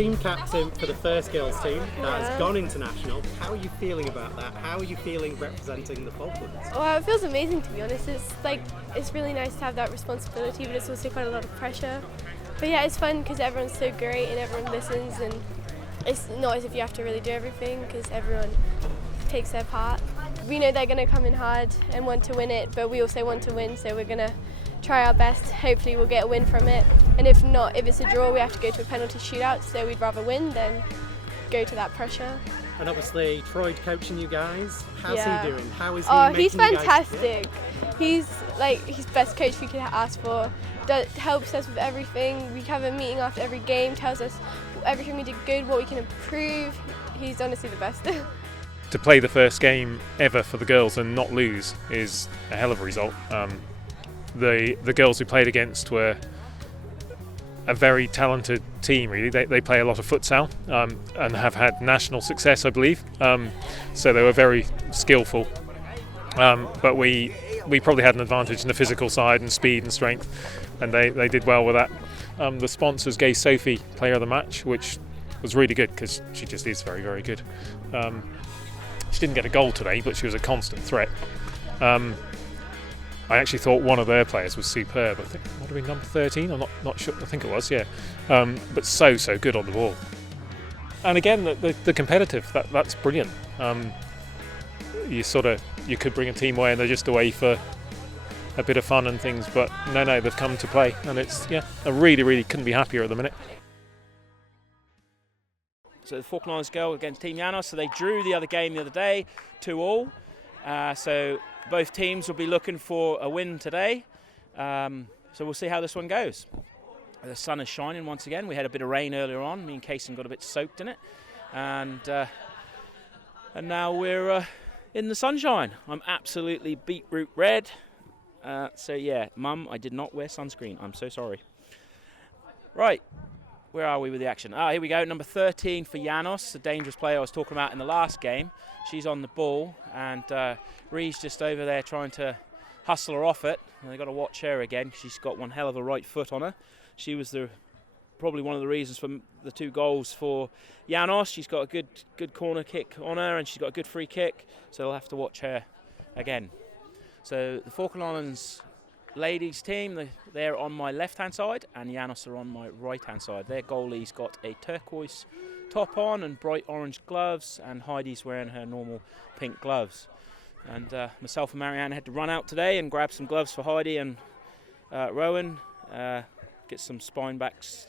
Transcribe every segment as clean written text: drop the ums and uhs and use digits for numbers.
team captain for the first girls team that has gone international. How are you feeling about that? How are you feeling representing the Falklands? Well, it feels amazing, to be honest. It's really nice to have that responsibility, but it's also quite a lot of pressure. But yeah, it's fun because everyone's so great and everyone listens, and it's not as if you have to really do everything because everyone takes their part. We know they're going to come in hard and want to win it, but we also want to win, so we're going to try our best. Hopefully we'll get a win from it, and if not, if it's a draw, we have to go to a penalty shootout, so we'd rather win than go to that pressure. And obviously Troy coaching you guys. How's he doing? How is he? Oh, he's making you guys- fantastic. He's best coach we could ask for. Helps us with everything. We have a meeting after every game, tells us everything we did good, what we can improve. He's honestly the best. To play the first game ever for the girls and not lose is a hell of a result. The girls we played against were a very talented team, really. They play a lot of futsal and have had national success, I believe. So they were very skillful. But we probably had an advantage in the physical side and speed and strength, and they did well with that. The sponsors gave Sophie player of the match, which was really good because she just is very, very good. She didn't get a goal today, but she was a constant threat. I actually thought one of their players was superb. I think it might have been number 13. I'm not sure. I think it was, yeah. But so good on the ball. And again, the competitive. That's brilliant. You could bring a team away and they're just away for a bit of fun and things, but no, they've come to play, and it's I really couldn't be happier at the minute. So the Falklands girl against Team Llanos, so they drew the other game the other day, 2-2. So both teams will be looking for a win today. So we'll see how this one goes. The sun is shining once again. We had a bit of rain earlier on. Me and Kason got a bit soaked in it, and now we're in the sunshine. I'm absolutely beetroot red. So yeah, Mum, I did not wear sunscreen. I'm so sorry. Right. Where are we with the action? Here we go. Number 13 for Llanos, the dangerous player I was talking about in the last game. She's on the ball, and Ree's just over there trying to hustle her off it. And they've got to watch her again. She's got one hell of a right foot on her. She was probably one of the reasons for the 2 goals for Llanos. She's got a good corner kick on her, and she's got a good free kick. So they'll have to watch her again. So the Falklands ladies team, they're on my left-hand side, and Llanos are on my right-hand side. Their goalie's got a turquoise top on and bright orange gloves, and Heidi's wearing her normal pink gloves. And myself and Marianne had to run out today and grab some gloves for Heidi and Rowan, get some spine backs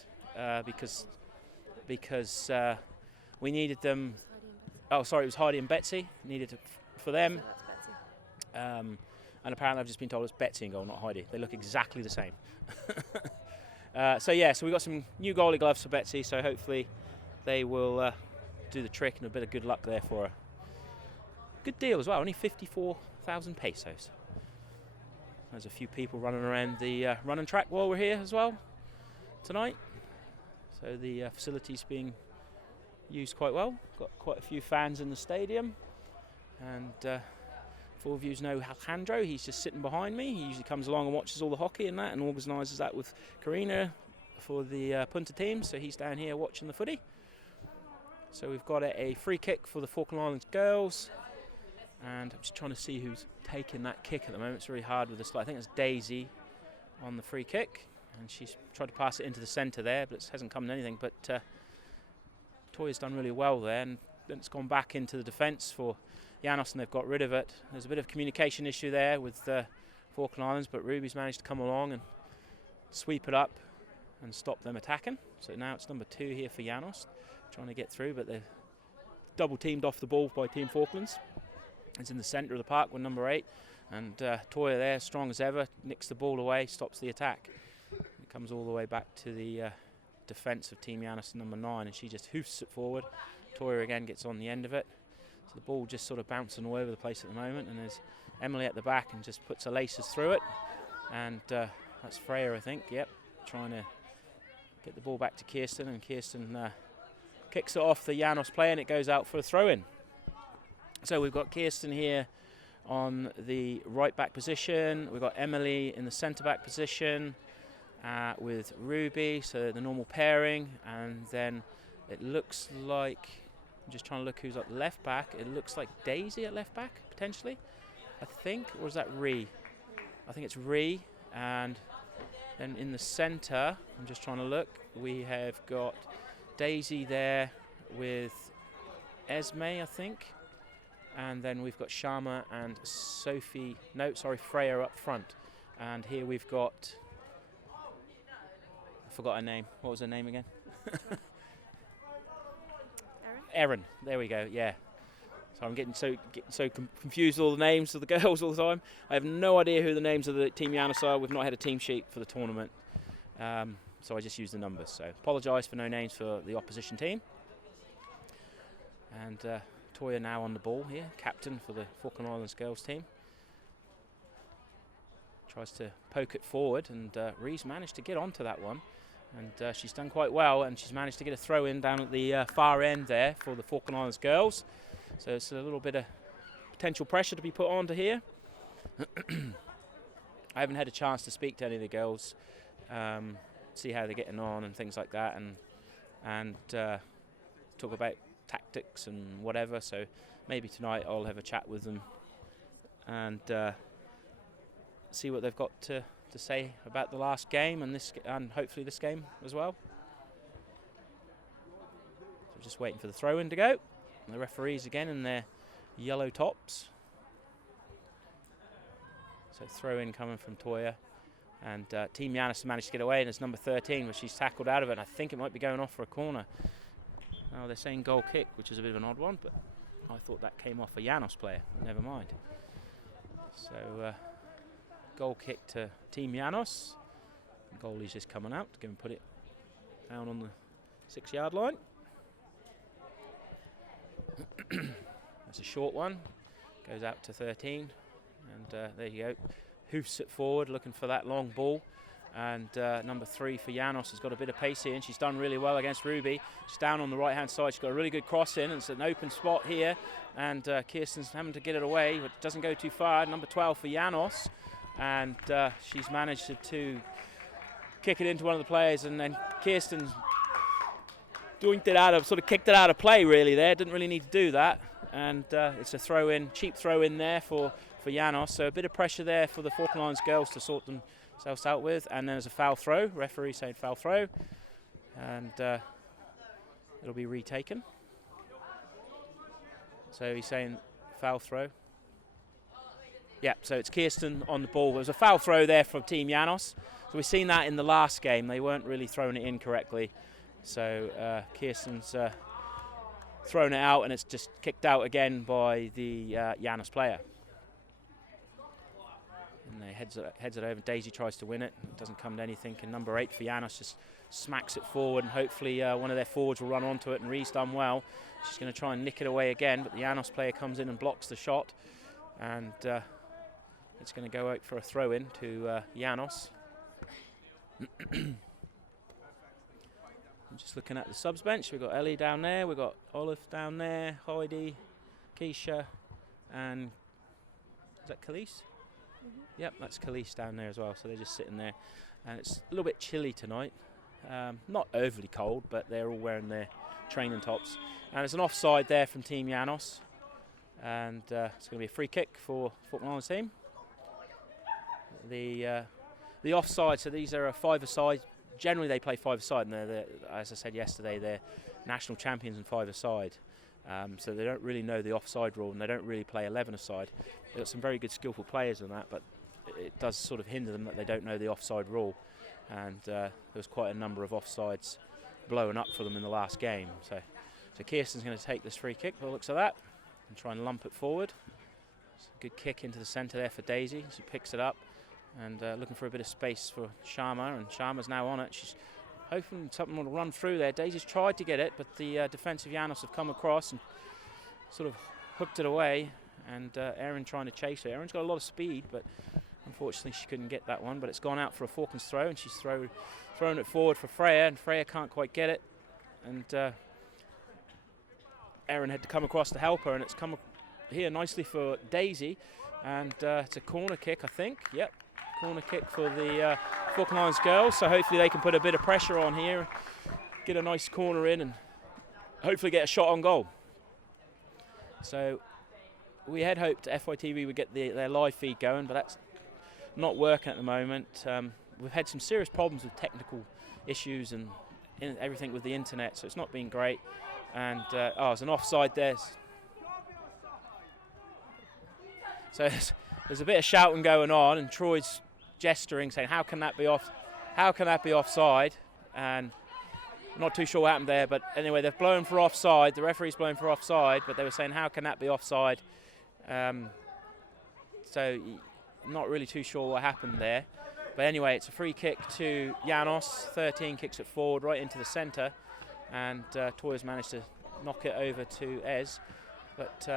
because we needed them. Oh, sorry, it was Heidi and Betsy. Needed for them. And apparently I've just been told it's Betsy in goal, not Heidi. They look exactly the same. So we've got some new goalie gloves for Betsy, so hopefully they will do the trick, and a bit of good luck there for her. Good deal as well, only 54,000 pesos. There's a few people running around the running track while we're here as well tonight. So the facility's being used quite well. Got quite a few fans in the stadium, and for of you know Alejandro, he's just sitting behind me. He usually comes along and watches all the hockey and that, and organises that with Karina for the Punta team. So he's down here watching the footy. So we've got a free kick for the Falkland Islands girls, and I'm just trying to see who's taking that kick at the moment. It's really hard with this. I think it's Daisy on the free kick, and she's tried to pass it into the centre there, but it hasn't come to anything. But Toya's done really well there, and then it's gone back into the defence for Llanos, and they've got rid of it. There's a bit of communication issue there with Falkland Islands, but Ruby's managed to come along and sweep it up and stop them attacking. So now it's number 2 here for Llanos, trying to get through, but they're double teamed off the ball by Team Falklands. It's in the centre of the park with number 8, and Toya there, strong as ever, nicks the ball away, stops the attack. It comes all the way back to the defence of Team Llanos, number 9, and she just hoofs it forward. Toya again gets on the end of it. So the ball just sort of bouncing all over the place at the moment, and there's Emily at the back and just puts her laces through it. And that's Freya, I think, yep, trying to get the ball back to Kirsten, and Kirsten kicks it off the Llanos player, and it goes out for a throw-in. So we've got Kirsten here on the right back position. We've got Emily in the centre back position with Ruby, so the normal pairing, and then It looks like, I'm just trying to look who's at left back. It looks like Daisy at left back, potentially, I think. Or is that Ree? I think it's Ree. And then in the centre, I'm just trying to look, we have got Daisy there with Esme, I think. And then we've got Sharma and Freya up front. And here we've got, I forgot her name. What was her name again? Erin. There we go. Yeah. So I'm getting so confused with all the names of the girls all the time. I have no idea who the names of the Team Llanos are. We've not had a team sheet for the tournament, so I just use the numbers. So apologise for no names for the opposition team. And Toya now on the ball here, captain for the Falkland Islands girls team. Tries to poke it forward, and Ree's managed to get onto that one. And she's done quite well, and she's managed to get a throw in down at the far end there for the Falkland Islands girls. So it's a little bit of potential pressure to be put onto here. I haven't had a chance to speak to any of the girls, see how they're getting on and things like that, and talk about tactics and whatever. So maybe tonight I'll have a chat with them and see what they've got to say about the last game and hopefully this game as well. So just waiting for the throw-in to go. And the referees again in their yellow tops. So throw-in coming from Toya. And Team Llanos managed to get away, and it's number 13, where she's tackled out of it. And I think it might be going off for a corner. Oh, they're saying goal kick, which is a bit of an odd one, but I thought that came off a Llanos player. Never mind. So goal kick to Team Llanos. The goalie's just coming out to go and put it down on the 6-yard line. That's a short one. Goes out to 13. And there you go. Hoofs it forward, looking for that long ball. And number 3 for Llanos has got a bit of pace here, and she's done really well against Ruby. She's down on the right-hand side. She's got a really good cross in, and it's an open spot here. And Kirsten's having to get it away, but it doesn't go too far. Number 12 for Llanos. And she's managed to kick it into one of the players, and then Kirsten kicked it out of play really there. Didn't really need to do that. And it's a throw-in, cheap throw-in there for Llanos. So a bit of pressure there for the Falkland Islands girls to sort themselves out with. And then there's a foul throw. Referee saying foul throw. And it'll be retaken. So he's saying foul throw. Yeah, so it's Kirsten on the ball. There was a foul throw there from Team Llanos. So we've seen that in the last game. They weren't really throwing it in correctly. So Kirsten's thrown it out, and it's just kicked out again by the Llanos player. And they heads it over. Daisy tries to win it. It doesn't come to anything. And number 8 for Llanos just smacks it forward, and hopefully one of their forwards will run onto it, and Ree's done well. She's going to try and nick it away again, but the Llanos player comes in and blocks the shot. And it's going to go out for a throw-in to Llanos. I'm just looking at the subs bench. We've got Ellie down there, we've got Olive down there, Heidi, Keisha, and is that Khalees? Mm-hmm. Yep, that's Khalees down there as well. So they're just sitting there, and it's a little bit chilly tonight. Not overly cold, but they're all wearing their training tops. And there's an offside there from Team Llanos, and it's going to be a free kick for Falkland Islands team. The offside. So these are a 5-a-side. Generally, they play 5-a-side, and they're, as I said yesterday, they're national champions in 5-a-side. So they don't really know the offside rule, and they don't really play 11-a-side. They've got some very good, skillful players in that, but it does sort of hinder them that they don't know the offside rule. And there was quite a number of offsides blowing up for them in the last game. So Kirsten's going to take this free kick by the looks of that and try and lump it forward. It's a good kick into the centre there for Daisy. She picks it up. And looking for a bit of space for Sharma, and Sharma's now on it. She's hoping something will run through there. Daisy's tried to get it, but the defensive Llanos have come across and sort of hooked it away, and Erin trying to chase her. Erin's got a lot of speed, but unfortunately she couldn't get that one, but it's gone out for a Falklands throw, and she's thrown it forward for Freya, and Freya can't quite get it, and Erin had to come across to help her, and it's come here nicely for Daisy, and it's a corner kick, I think. Yep. Corner kick for the Falkland Islands girls, so hopefully they can put a bit of pressure on here, get a nice corner in and hopefully get a shot on goal. So we had hoped FITV would get their live feed going, but that's not working at the moment. We've had some serious problems with technical issues and everything with the internet, so it's not been great. And there's an offside there. So there's a bit of shouting going on, and Troy's gesturing, saying, "How can that be off? How can that be offside?" And I'm not too sure what happened there, but anyway, they've blown for offside. The referee's blown for offside, but they were saying, "How can that be offside?" So not really too sure what happened there. But anyway, it's a free kick to Llanos. 13 kicks it forward right into the centre, and Toya's managed to knock it over to Ez. But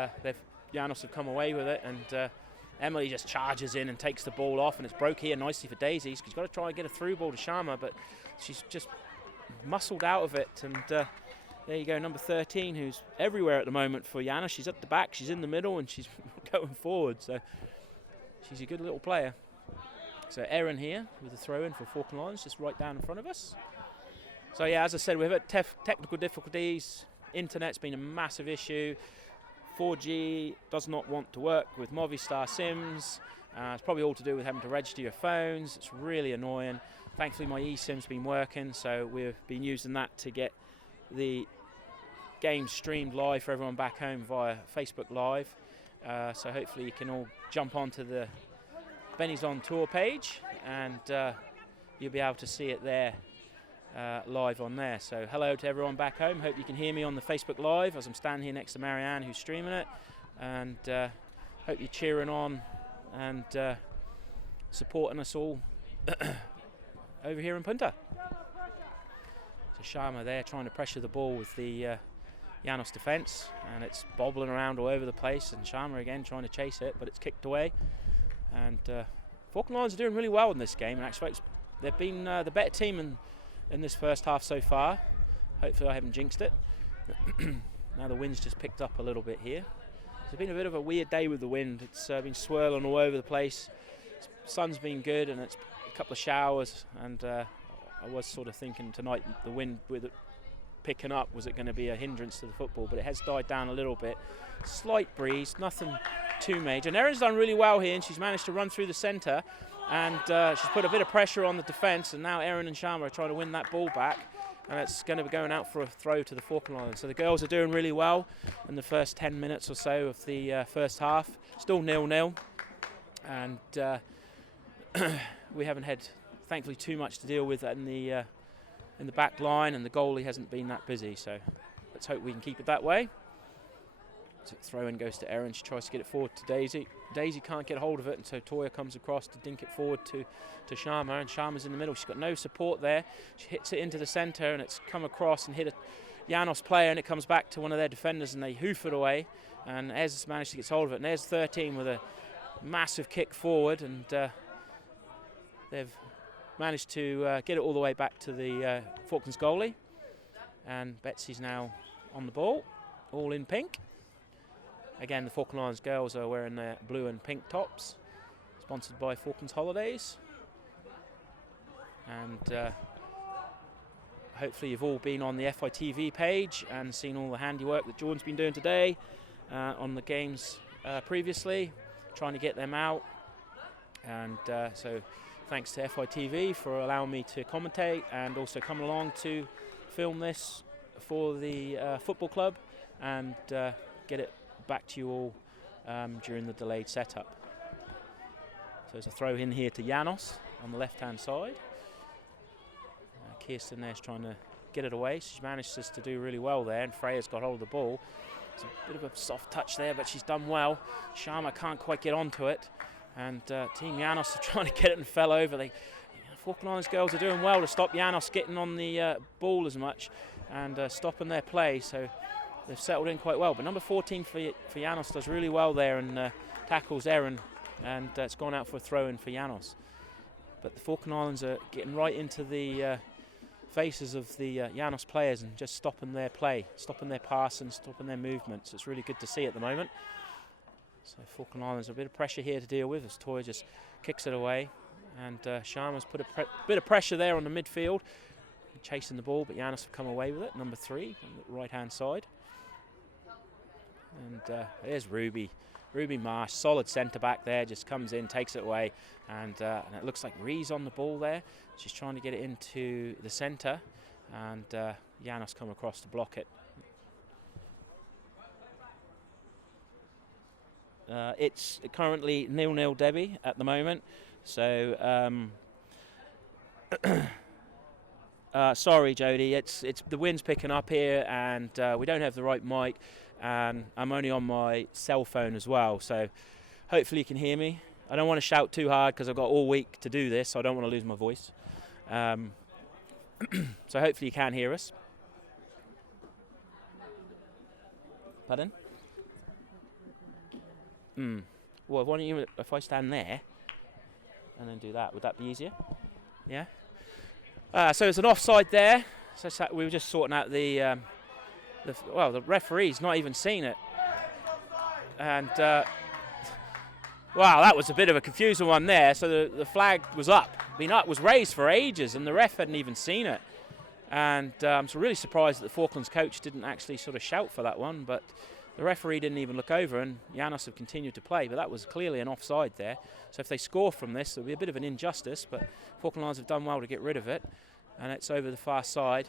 Llanos have come away with it, and Emily just charges in and takes the ball off, and it's broke here nicely for Daisy. She's got to try and get a through ball to Sharma, but she's just muscled out of it. And there you go, number 13, who's everywhere at the moment for Llanos. She's at the back, she's in the middle, and she's going forward. So she's a good little player. So Erin here with the throw in for Falklands, just right down in front of us. So yeah, as I said, we've had technical difficulties. Internet's been a massive issue. 4G does not want to work with Movistar SIMs. It's probably all to do with having to register your phones. It's really annoying. Thankfully my eSIM's been working, so we've been using that to get the game streamed live for everyone back home via Facebook Live. So hopefully you can all jump onto the Benny's on Tour page, and you'll be able to see it there live on there. So hello to everyone back home. Hope you can hear me on the Facebook Live as I'm standing here next to Marianne, who's streaming it, and hope you're cheering on and supporting us all over here in Punta. So Sharma there trying to pressure the ball with the Llanos defence, and it's bobbling around all over the place, and Sharma again trying to chase it, but it's kicked away. And Falklands are doing really well in this game, and actually they've been the better team in this first half so far. Hopefully I haven't jinxed it. Now the wind's just picked up a little bit here. It's been a bit of a weird day with the wind. It's been swirling all over the place. The sun's been good, and it's a couple of showers, and I was sort of thinking tonight the wind with it picking up, was it going to be a hindrance to the football, but it has died down a little bit. Slight breeze, nothing too major. And Erin's done really well here, and she's managed to run through the centre, and she's put a bit of pressure on the defence, and now Erin and Sharma are trying to win that ball back, and it's going to be going out for a throw to the Falklands. So the girls are doing really well in the first 10 minutes or so of the first half. Still 0-0, and we haven't had, thankfully, too much to deal with in the back line, and the goalie hasn't been that busy, so let's hope we can keep it that way. So throw in goes to Erin. She tries to get it forward to Daisy. Daisy can't get hold of it, and so Toya comes across to dink it forward to Sharma, and Sharma's in the middle. She's got no support there. She hits it into the centre, and it's come across and hit a Llanos player, and it comes back to one of their defenders, and they hoof it away, and Ez managed to get hold of it, and there's 13 with a massive kick forward, and they've managed to get it all the way back to the Falklands goalie, and Betsy's now on the ball, all in pink. Again, the Falklands girls are wearing their blue and pink tops, sponsored by Falklands Holidays. And hopefully you've all been on the FITV page and seen all the handiwork that Jordan's been doing today on the games previously, trying to get them out. And so thanks to FITV for allowing me to commentate, and also come along to film this for the football club and get it back to you all during the delayed setup. So there's a throw in here to Llanos on the left hand side. Kirsten there's trying to get it away. She's managed to do really well there, and Freya's got hold of the ball. It's a bit of a soft touch there, but she's done well. Sharma can't quite get onto it, and Team Llanos are trying to get it and fell over. Falklands girls are doing well to stop Llanos getting on the ball as much and stopping their play, so they've settled in quite well. But number 14 for Llanos does really well there and tackles Erin, and it's gone out for a throw-in for Llanos. But the Falklands are getting right into the faces of the Llanos players and just stopping their play, stopping their pass and stopping their movements. It's really good to see at the moment. So Falklands, a bit of pressure here to deal with as Toya just kicks it away, and Sharma's put a bit of pressure there on the midfield. chasing the ball, but Llanos have come away with it. Number 3 on the right-hand side. And there's Ruby Marsh, solid centre-back there, just comes in, takes it away, and it looks like Ree's on the ball there. She's trying to get it into the centre, and Llanos come across to block it. It's currently 0-0 Debbie at the moment, so sorry Jodie, it's the wind's picking up here, and we don't have the right mic, and I'm only on my cell phone as well, so hopefully you can hear me. I don't want to shout too hard because I've got all week to do this, so I don't want to lose my voice. So hopefully you can hear us. Pardon? Well, why don't you, if I stand there and then do that, would that be easier? Yeah? So it's an offside there. So we were just sorting out the referee's not even seen it. And, wow, that was a bit of a confusing one there. So the flag was was raised for ages, and the ref hadn't even seen it. And I'm really surprised that the Falklands coach didn't actually sort of shout for that one, but the referee didn't even look over, and Llanos have continued to play, but that was clearly an offside there. So if they score from this, there'll be a bit of an injustice, but Falklands have done well to get rid of it, and it's over the far side.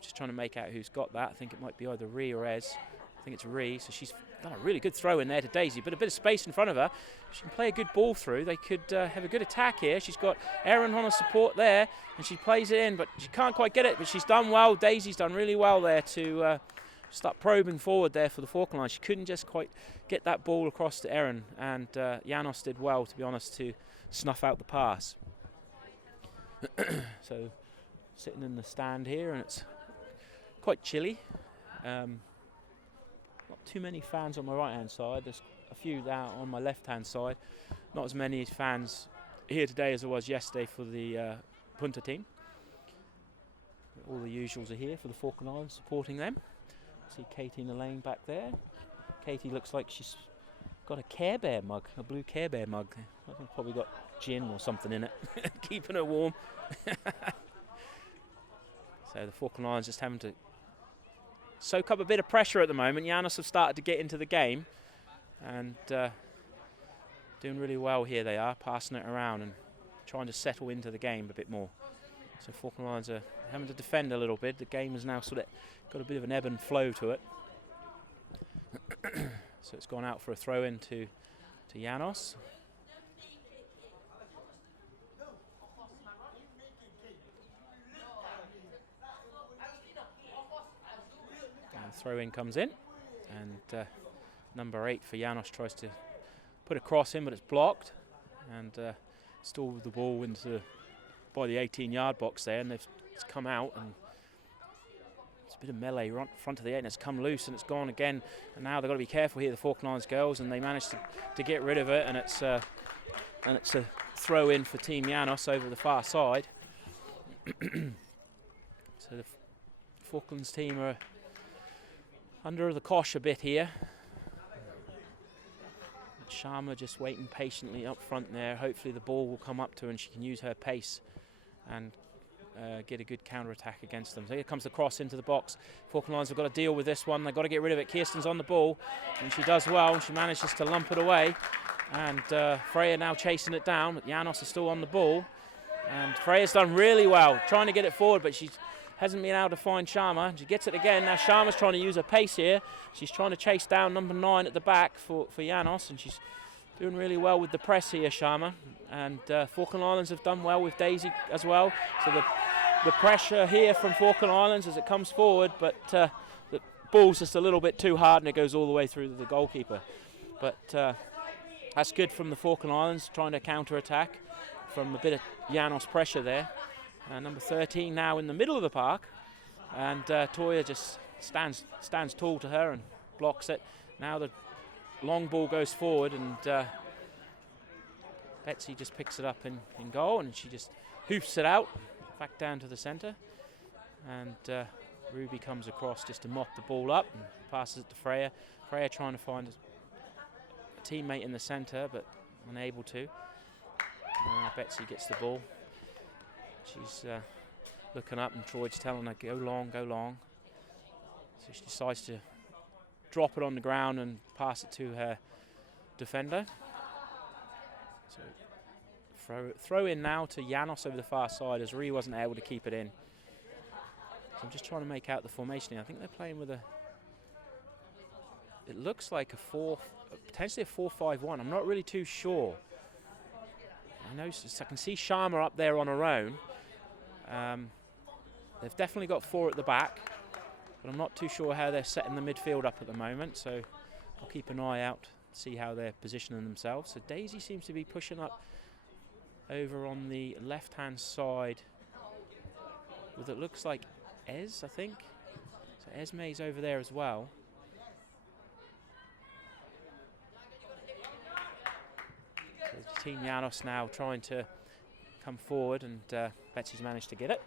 Just trying to make out who's got that. I think it might be either Ree or Ez. I think it's Ree, so she's done a really good throw in there to Daisy, but a bit of space in front of her. She can play a good ball through. They could have a good attack here. She's got Erin on her support there, and she plays it in, but she can't quite get it, but she's done well. Daisy's done really well there to start probing forward there for the Falklands. She couldn't just quite get that ball across to Erin, and Llanos did well, to be honest, to snuff out the pass. So sitting in the stand here, and it's quite chilly. Not too many fans on my right hand side. There's a few down on my left hand side. Not as many fans here today as there was yesterday for the Punta team. All the usuals are here for the Falkland Islands, supporting them. See Katie in the lane back there. Katie looks like she's got a Care Bear mug, a blue Care Bear mug. Probably got gin or something in it, keeping her warm. So the Falkland Islands just having to soak up a bit of pressure at the moment. Llanos have started to get into the game, and doing really well here they are, passing it around and trying to settle into the game a bit more. So Falkland Islands are having to defend a little bit. The game has now sort of got a bit of an ebb and flow to it. So it's gone out for a throw in to Llanos. And throw in comes in, and number 8 for Llanos tries to put a cross in, but it's blocked, and still with the ball by the 18-yard box there, and it's come out, and it's a bit of melee right front of the 8, and it's come loose and it's gone again, and now they've got to be careful here, the Falklands girls, and they managed to get rid of it, and it's a throw in for Team Llanos over the far side. So the Falklands team are under the cosh a bit here. Sharma just waiting patiently up front there. Hopefully the ball will come up to her and she can use her pace and get a good counter-attack against them. So here comes the cross into the box. Falklands have got to deal with this one. They've got to get rid of it. Kirsten's on the ball, and she does well, and she manages to lump it away. And Freya now chasing it down, but Llanos is still on the ball. And Freya's done really well, trying to get it forward, but she hasn't been able to find Sharma. She gets it again. Now Sharma's trying to use her pace here. She's trying to chase down number 9 at the back for Llanos, and she's doing really well with the press here, Sharma. And Falkland Islands have done well with Daisy as well. So the pressure here from Falkland Islands as it comes forward, but the ball's just a little bit too hard and it goes all the way through the goalkeeper. But that's good from the Falkland Islands, trying to counter-attack from a bit of Llanos pressure there. Number 13 now in the middle of the park, and Toya just stands tall to her and blocks it. Now the long ball goes forward, and Betsy just picks it up in goal, and she just hoofs it out back down to the centre, and Ruby comes across just to mop the ball up and passes it to Freya. Freya trying to find a teammate in the centre, but unable to. Betsy gets the ball. She's looking up, and Troy's telling her, go long, go long. So she decides to drop it on the ground and pass it to her defender. So throw in now to Llanos over the far side, as Ree wasn't able to keep it in. So I'm just trying to make out the formation here. I think they're playing with it looks like potentially a 4-5-1. I'm not really too sure. I can see Sharma up there on her own. They've definitely got 4 at the back, but I'm not too sure how they're setting the midfield up at the moment, so I'll keep an eye out, see how they're positioning themselves. So Daisy seems to be pushing up over on the left-hand side with, it looks like, Ez, I think. So Esme's over there as well. So Team Llanos now trying to come forward, and Betsy's managed to get it.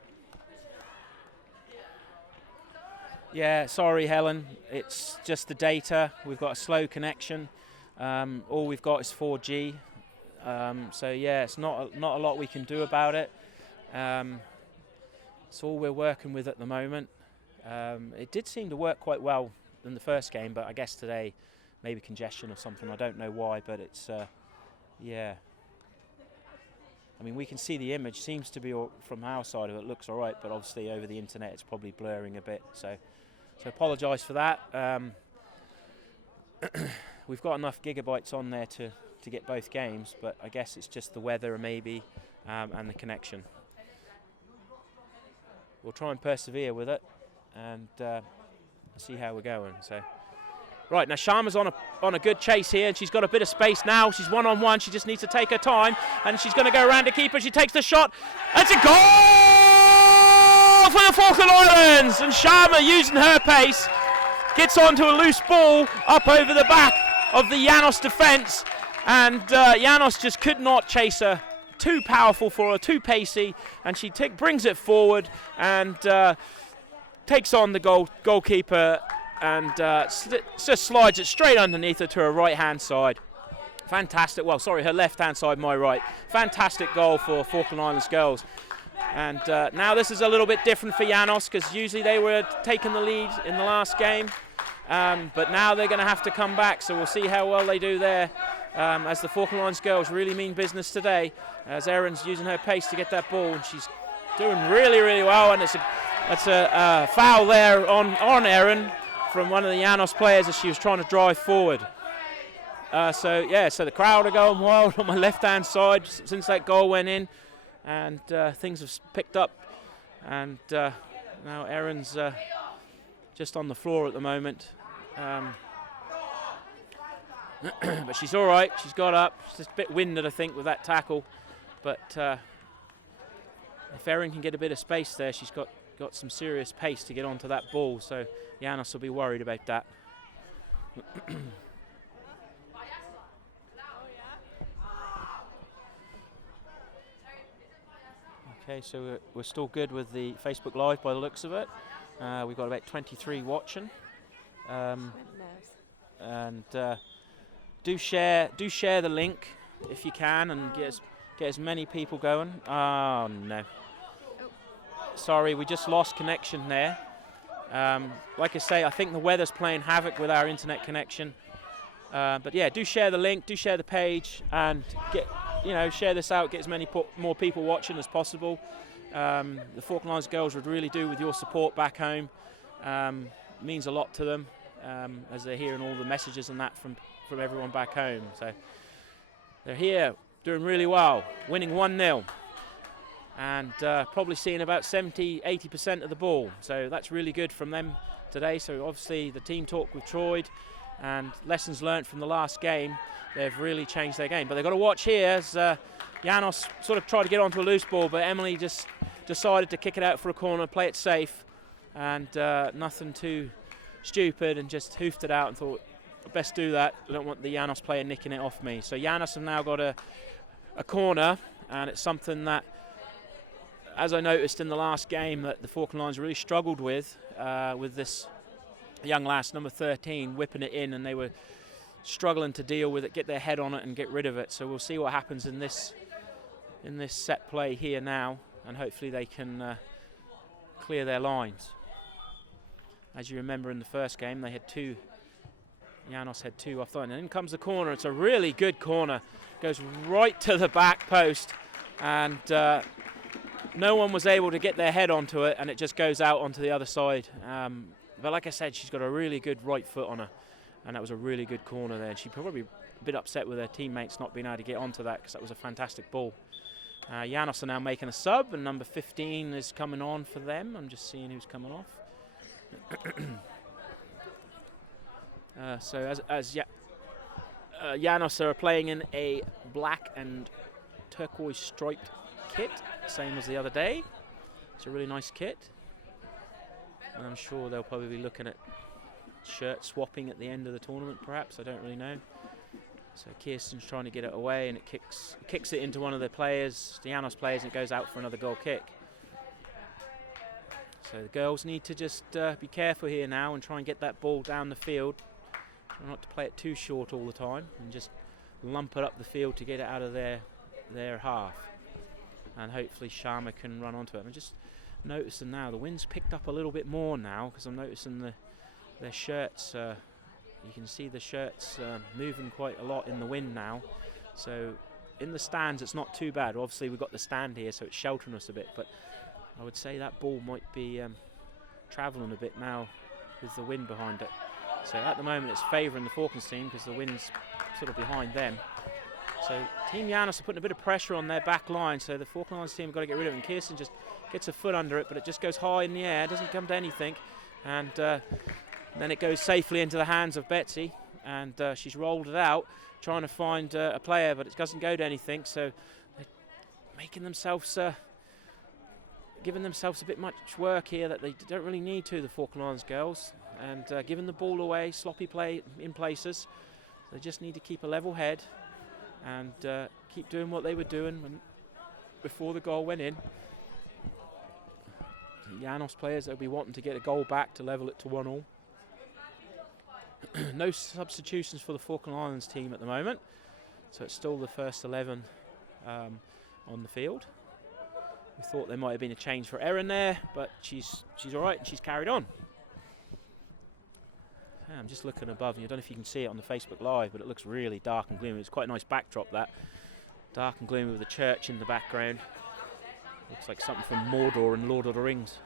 Yeah, sorry Helen, it's just the data. We've got a slow connection. All we've got is 4G. So yeah, it's not a lot we can do about it. It's all we're working with at the moment. It did seem to work quite well in the first game, but I guess today maybe congestion or something. I don't know why, but it's yeah. I mean, we can see the image seems to be from our side of it looks all right, but obviously over the internet it's probably blurring a bit. So apologise for that. We've got enough gigabytes on there to get both games, but I guess it's just the weather maybe and the connection. We'll try and persevere with it and see how we're going. So, right, now Sharma's on a good chase here, and she's got a bit of space now. She's one-on-one. She just needs to take her time, and she's going to go around the keeper. She takes the shot. It's a goal for the Falkland Islands, and Sharma, using her pace, gets onto a loose ball up over the back of the Llanos defence, and Llanos just could not chase her. Too powerful for her, too pacey, and she brings it forward and takes on the goalkeeper and just slides it straight underneath her to her right-hand side. Fantastic, well, sorry, her left-hand side, my right. Fantastic goal for Falkland Islands girls. And now this is a little bit different for Llanos, because usually they were taking the lead in the last game. But now they're going to have to come back, so we'll see how well they do there. As the Falkland Islands girls really mean business today, as Erin's using her pace to get that ball, and she's doing really, really well. And that's a foul there on Erin from one of the Llanos players as she was trying to drive forward. So the crowd are going wild on my left-hand side since that goal went in, and things have picked up. And now Erin's just on the floor at the moment. But she's all right. She's got up. She's just a bit winded, I think, with that tackle. But if Erin can get a bit of space there, she's got some serious pace to get onto that ball. So Llanos will be worried about that. Okay, so we're still good with the Facebook Live by the looks of it. We've got about 23 watching. And do share the link if you can, and get as many people going. Oh no! Sorry, we just lost connection there. Like I say, I think the weather's playing havoc with our internet connection. But yeah, do share the link, do share the page, and share this out. Get as many more people watching as possible. The Falkland Islands girls would really do with your support back home. Means a lot to them. As they're hearing all the messages and that from everyone back home. So they're here doing really well, winning 1-0 and probably seeing about 70-80% of the ball. So that's really good from them today. So obviously the team talk with Troy and lessons learnt from the last game, they've really changed their game. But they've got to watch here as Llanos sort of tried to get onto a loose ball, but Emily just decided to kick it out for a corner, play it safe, and nothing too stupid, and just hoofed it out and thought, best do that. I don't want the Llanos player nicking it off me. So Llanos have now got a corner, and it's something that, as I noticed in the last game, that the Falkland Islands really struggled with this young lass, number 13, whipping it in, and they were struggling to deal with it, get their head on it and get rid of it. So we'll see what happens in this set play here now, and hopefully they can clear their lines. As you remember in the first game, they had two. Llanos had two off the line. And in comes the corner. It's a really good corner. Goes right to the back post. And no one was able to get their head onto it. And it just goes out onto the other side. But like I said, she's got a really good right foot on her. And that was a really good corner there. And she's probably a bit upset with her teammates not being able to get onto that, because that was a fantastic ball. Llanos are now making a sub. And number 15 is coming on for them. I'm just seeing who's coming off. So as Llanos are playing in a black and turquoise striped kit, same as the other day. It's a really nice kit, and I'm sure they'll probably be looking at shirt swapping at the end of the tournament, perhaps. I don't really know. So Kirsten's trying to get it away, and it kicks it into one of the players, the Llanos players, and it goes out for another goal kick. So the girls need to just be careful here now and try and get that ball down the field. Try not to play it too short all the time, and just lump it up the field to get it out of their half. And hopefully Sharma can run onto it. I'm just noticing now the wind's picked up a little bit more now, because I'm noticing their shirts. You can see the shirts moving quite a lot in the wind now. So in the stands it's not too bad. Obviously we've got the stand here, so it's sheltering us a bit, but I would say that ball might be travelling a bit now with the wind behind it. So at the moment it's favouring the Falklands team, because the wind's sort of behind them. So Team Llanos are putting a bit of pressure on their back line, so the Falklands team have got to get rid of it. And Kirsten just gets a foot under it, but it just goes high in the air, doesn't come to anything. And then it goes safely into the hands of Betsy, and she's rolled it out, trying to find a player, but it doesn't go to anything. So they're making themselves... giving themselves a bit much work here that they don't really need to, the Falklands girls, and giving the ball away, sloppy play in places. They just need to keep a level head and keep doing what they were doing before the goal went in. The Llanos players, they'll be wanting to get a goal back to level it to 1-1. No substitutions for the Falkland Islands team at the moment, so it's still the first 11 on the field. We thought there might have been a change for Erin there, but she's all right and she's carried on. I'm just looking above you. I don't know if you can see it on the Facebook Live, but it looks really dark and gloomy. It's quite a nice backdrop, that. Dark and gloomy with a church in the background. Looks like something from Mordor and Lord of the Rings.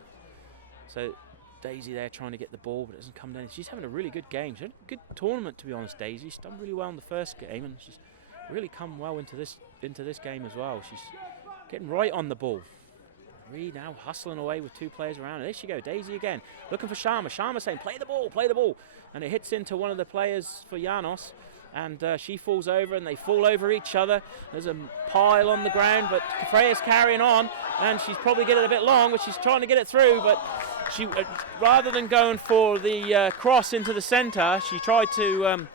So Daisy there trying to get the ball, but it doesn't come down. She's having a really good game. She's had a good tournament, to be honest, Daisy. She's done really well in the first game, and she's really come well into this game as well. She's getting right on the ball. Reed now hustling away with two players around. And there she go, Daisy again, looking for Sharma. Sharma saying, play the ball, play the ball. And it hits into one of the players for Llanos. And she falls over, and they fall over each other. There's a pile on the ground, but Freya's carrying on. And she's probably getting it a bit long, but she's trying to get it through. But she, rather than going for the cross into the centre, she tried to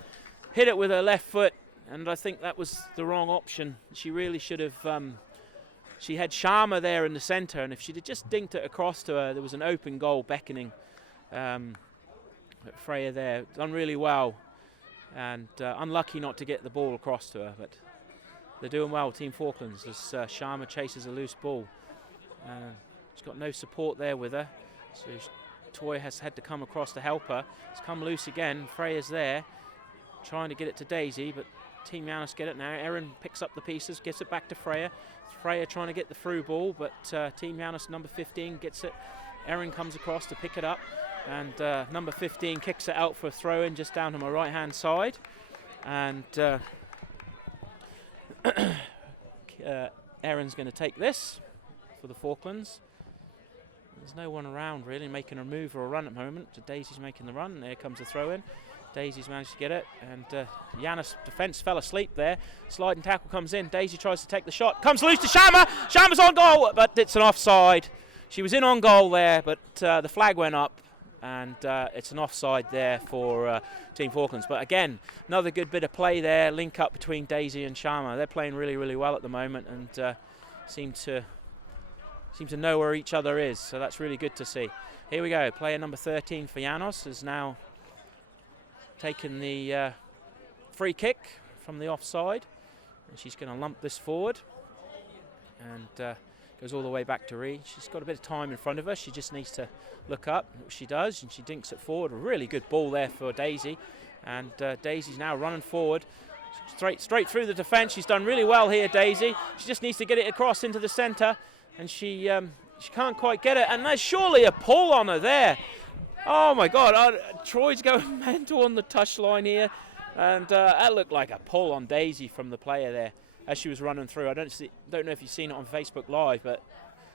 hit it with her left foot. And I think that was the wrong option. She really should have... She had Sharma there in the centre, and if she'd have just dinked it across to her, there was an open goal beckoning. Freya there, done really well, and unlucky not to get the ball across to her, but they're doing well, Team Falklands, as Sharma chases a loose ball. She's got no support there with her, so Toy has had to come across to help her. It's come loose again, Freya's there, trying to get it to Daisy, but Team Llanos get it now. Erin picks up the pieces, gets it back to Freya. Freya trying to get the through ball, but Team Llanos number 15 gets it. Erin comes across to pick it up, and number 15 kicks it out for a throw-in just down to my right-hand side. And Erin's going to take this for the Falklands. There's no one around really making a move or a run at the moment. So Daisy's making the run, and there comes the throw-in. Daisy's managed to get it, and Llanos' defence fell asleep there. Sliding tackle comes in. Daisy tries to take the shot. Comes loose to Sharma. Sharma's on goal, but it's an offside. She was in on goal there, but the flag went up, and it's an offside there for Team Falklands. But again, another good bit of play there. Link up between Daisy and Sharma. They're playing really, really well at the moment, and seem to know where each other is. So that's really good to see. Here we go. Player number 13 for Llanos is now taken the free kick from the offside, and she's going to lump this forward and Goes all the way back to Ree. She's got a bit of time in front of her. She just needs to look up, which she does, and she dinks it forward. A really good ball there for Daisy. And Daisy's now running forward. Straight through the defence. She's done really well here, Daisy. She just needs to get it across into the centre. And she can't quite get it. And there's surely a pull on her there. Oh my God, Troy's going mental on the touchline here. And that looked like a pull on Daisy from the player there as she was running through. I don't know if you've seen it on Facebook Live, but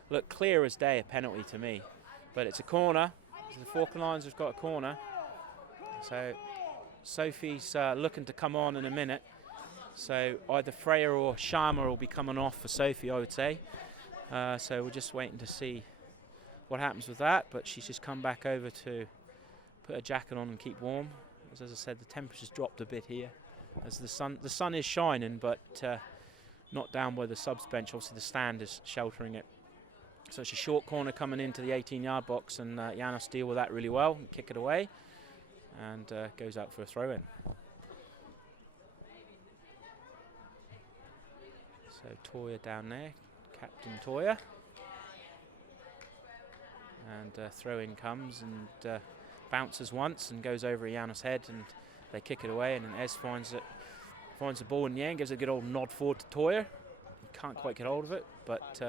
look, clear as day, a penalty to me. But it's a corner. So the Falklands have got a corner. So Sophie's looking to come on in a minute. So either Freya or Sharma will be coming off for Sophie, I would say. So we're just waiting to see what happens with that. But she's just come back over to put her jacket on and keep warm. As I said, the temperature's dropped a bit here. As the sun is shining, but not down by the subs bench. Obviously the stand is sheltering it. So it's a short corner coming into the 18-yard box, and Llanos deal with that really well and kick it away, and goes out for a throw-in. So Toya down there, Captain Toya, and throw-in comes and bounces once and goes over Llanos' head, and they kick it away, and then Ez finds the ball in the end, gives a good old nod forward to Toya. Can't quite get hold of it, but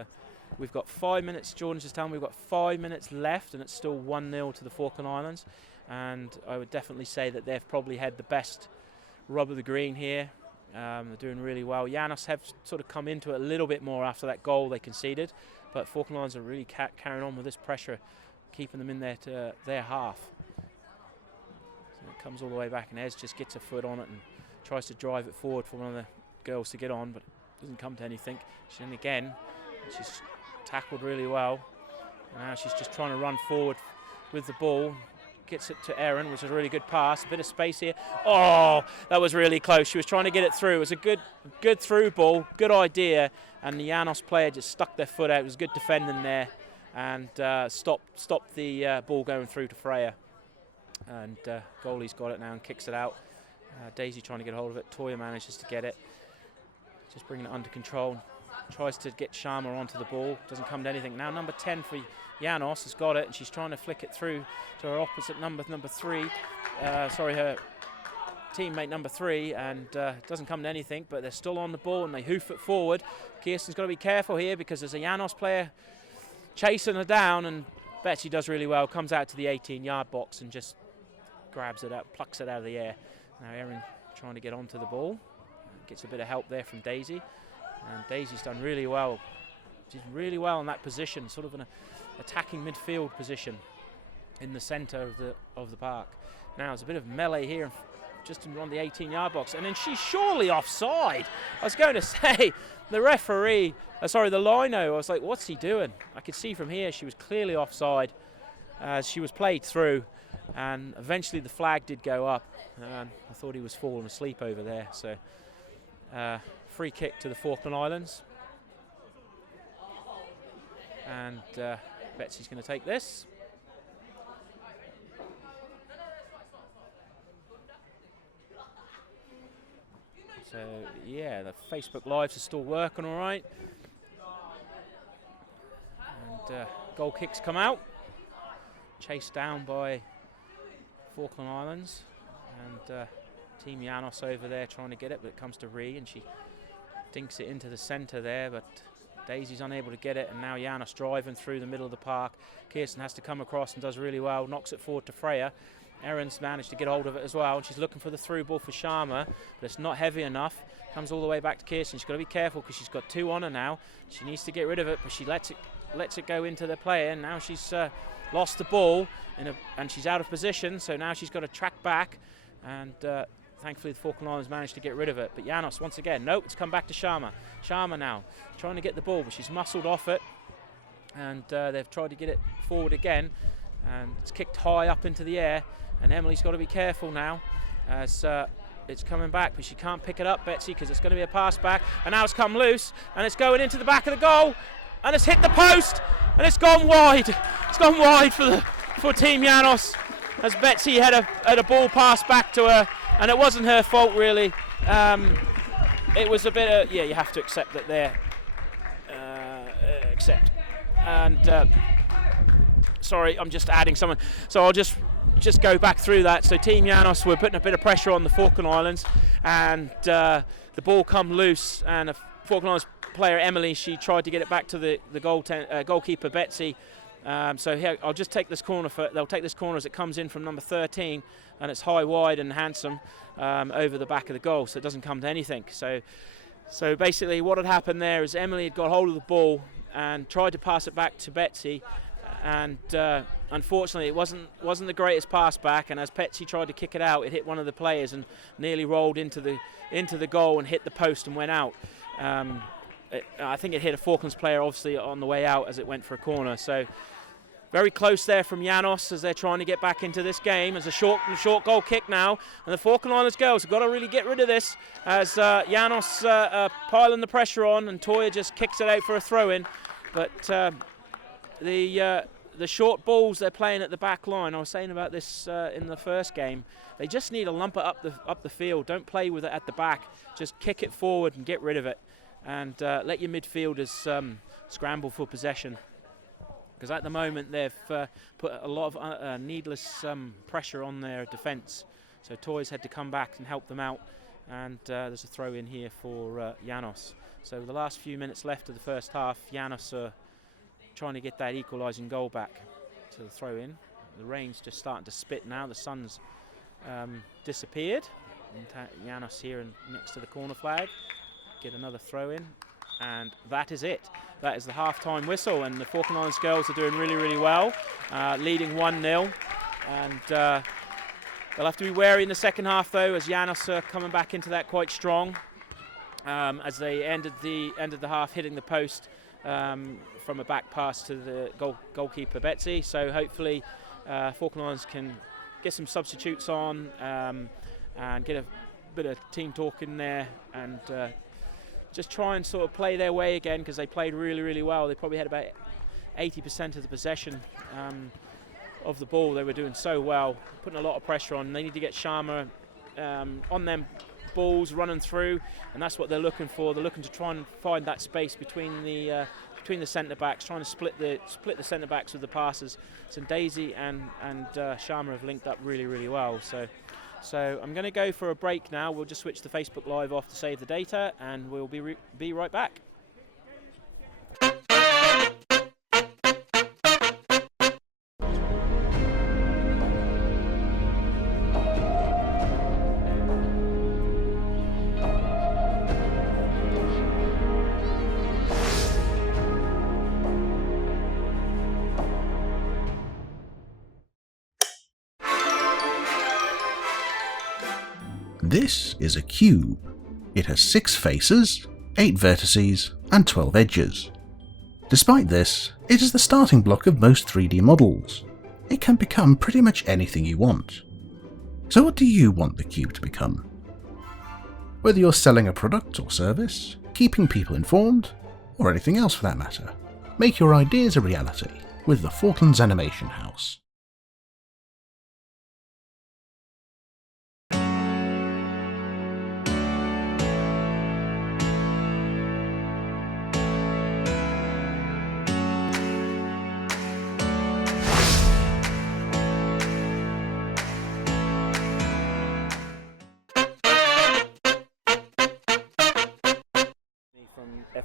we've got 5 minutes. Jordan's just telling me we've got 5 minutes left, and it's still 1-0 to the Falkland Islands. And I would definitely say that they've probably had the best rub of the green here. They're doing really well. Llanos have sort of come into it a little bit more after that goal they conceded, but Falkland Islands are really carrying on with this pressure, keeping them in their half. So it comes all the way back, and Ez just gets a foot on it and tries to drive it forward for one of the girls to get on, but doesn't come to anything. She's tackled really well, and now she's just trying to run forward with the ball. Gets it to Erin, which is a really good pass. A bit of space here. Oh, that was really close. She was trying to get it through. It was a good through ball, good idea, and the Llanos player just stuck their foot out. It was good defending there, and stopped the ball going through to Freya. And goalie's got it now and kicks it out. Daisy trying to get hold of it. Toya manages to get it. Just bringing it under control. Tries to get Sharma onto the ball. Doesn't come to anything. Now number 10 for Llanos has got it, and she's trying to flick it through to her opposite number 3. Her teammate number 3, and doesn't come to anything, but they're still on the ball and they hoof it forward. Kirsten's got to be careful here because there's a Llanos player chasing her down, and Betsy does really well. Comes out to the 18-yard box and just grabs it out, plucks it out of the air. Now Erin trying to get onto the ball. Gets a bit of help there from Daisy. And Daisy's done really well. She's really well in that position, sort of an attacking midfield position in the centre of the park. Now there's a bit of melee here, just around the 18-yard box, and then she's surely offside. I was going to say, the referee, the lino, I was like, what's he doing? I could see from here she was clearly offside as she was played through, and eventually the flag did go up, and I thought he was falling asleep over there. So free kick to the Falkland Islands, and Betsy's going to take this. So yeah, the Facebook Lives are still working all right, and goal kicks come out, chased down by Falkland Islands, and Team Llanos over there trying to get it, but it comes to Ree, and she dinks it into the centre there, but Daisy's unable to get it, and now Llanos driving through the middle of the park. Kirsten has to come across and does really well, knocks it forward to Freya. Erin's managed to get hold of it as well, and she's looking for the through ball for Sharma, but it's not heavy enough. Comes all the way back to Kirsten. She's got to be careful because she's got 2 on her now. She needs to get rid of it, but she lets it go into the player, and now she's lost the ball, and she's out of position, so now she's got to track back, and thankfully the Falkland Islands managed to get rid of it. But Llanos once again, nope, it's come back to Sharma. Sharma now trying to get the ball, but she's muscled off it, and they've tried to get it forward again, and it's kicked high up into the air, and Emily's got to be careful now as it's coming back, but she can't pick it up, Betsy, because it's going to be a pass back, and now it's come loose, and it's going into the back of the goal, and it's hit the post, and it's gone wide. It's gone wide for Team Llanos, as Betsy had a ball pass back to her, and it wasn't her fault really. It was a bit of, you have to accept that there. Accept. And sorry, I'm just adding someone. So I'll just go back through that. So Team Llanos were putting a bit of pressure on the Falkland Islands, and the ball come loose, and a Falkland Islands player, Emily, she tried to get it back to the goalkeeper, Betsy. So here, I'll just take this corner. They'll take this corner as it comes in from number 13, and it's high, wide and handsome over the back of the goal, so it doesn't come to anything. So basically what had happened there is Emily had got hold of the ball and tried to pass it back to Betsy, and unfortunately it wasn't the greatest pass back, and as Betsy tried to kick it out, it hit one of the players and nearly rolled into the goal and hit the post and went out. I think it hit a Falklands player obviously on the way out as it went for a corner. So very close there from Llanos as they're trying to get back into this game. As a short goal kick now, and the Falkland Islands girls have got to really get rid of this as Llanos piling the pressure on, and Toya just kicks it out for a throw-in. But the short balls they're playing at the back line, I was saying about this in the first game, they just need to lump it up the field. Don't play with it at the back. Just kick it forward and get rid of it, and let your midfielders scramble for possession. Because at the moment they've put a lot of needless pressure on their defence. So Toys had to come back and help them out, and there's a throw in here for Llanos. So with the last few minutes left of the first half, Llanos are trying to get that equalising goal back. So the throw in. The rain's just starting to spit now. The sun's disappeared. And Llanos here next to the corner flag. Get another throw in, and that is it. That is the half-time whistle, and the Falkland Islands girls are doing really, really well, leading 1-0. And they'll have to be wary in the second half, though, as Llanos are coming back into that quite strong, as they ended the half hitting the post from a back pass to the goalkeeper Betsy. So hopefully Falkland Islands can get some substitutes on and get a bit of team talk in there, and just try and sort of play their way again, because they played really, really well. They probably had about 80% of the possession of the ball. They were doing so well, putting a lot of pressure on. They need to get Sharma on them balls, running through, and that's what they're looking for. They're looking to try and find that space between the centre backs, trying to split the centre backs with the passes. So Daisy and Sharma have linked up really, really well. So I'm going to go for a break now. We'll just switch the Facebook Live off to save the data, and we'll be right back. This is a cube. It has 6 faces, 8 vertices, and 12 edges. Despite this, it is the starting block of most 3D models. It can become pretty much anything you want. So what do you want the cube to become? Whether you're selling a product or service, keeping people informed, or anything else for that matter, make your ideas a reality with the Falklands Animation House.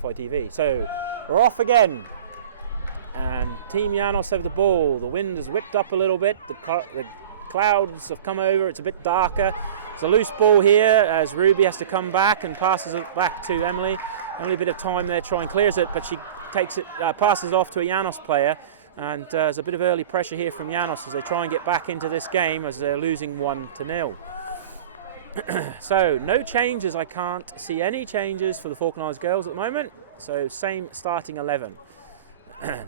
FITV. So we're off again, and Team Llanos have the ball. The wind has whipped up a little bit. The clouds have come over. It's a bit darker. It's a loose ball here as Ruby has to come back and passes it back to Emily. Emily a bit of time there, try and clears it, but she takes it, passes it off to a Llanos player, and there's a bit of early pressure here from Llanos as they try and get back into this game as they're losing 1-0. So no changes. I can't see any changes for the Falkland Islands girls at the moment. So same starting 11.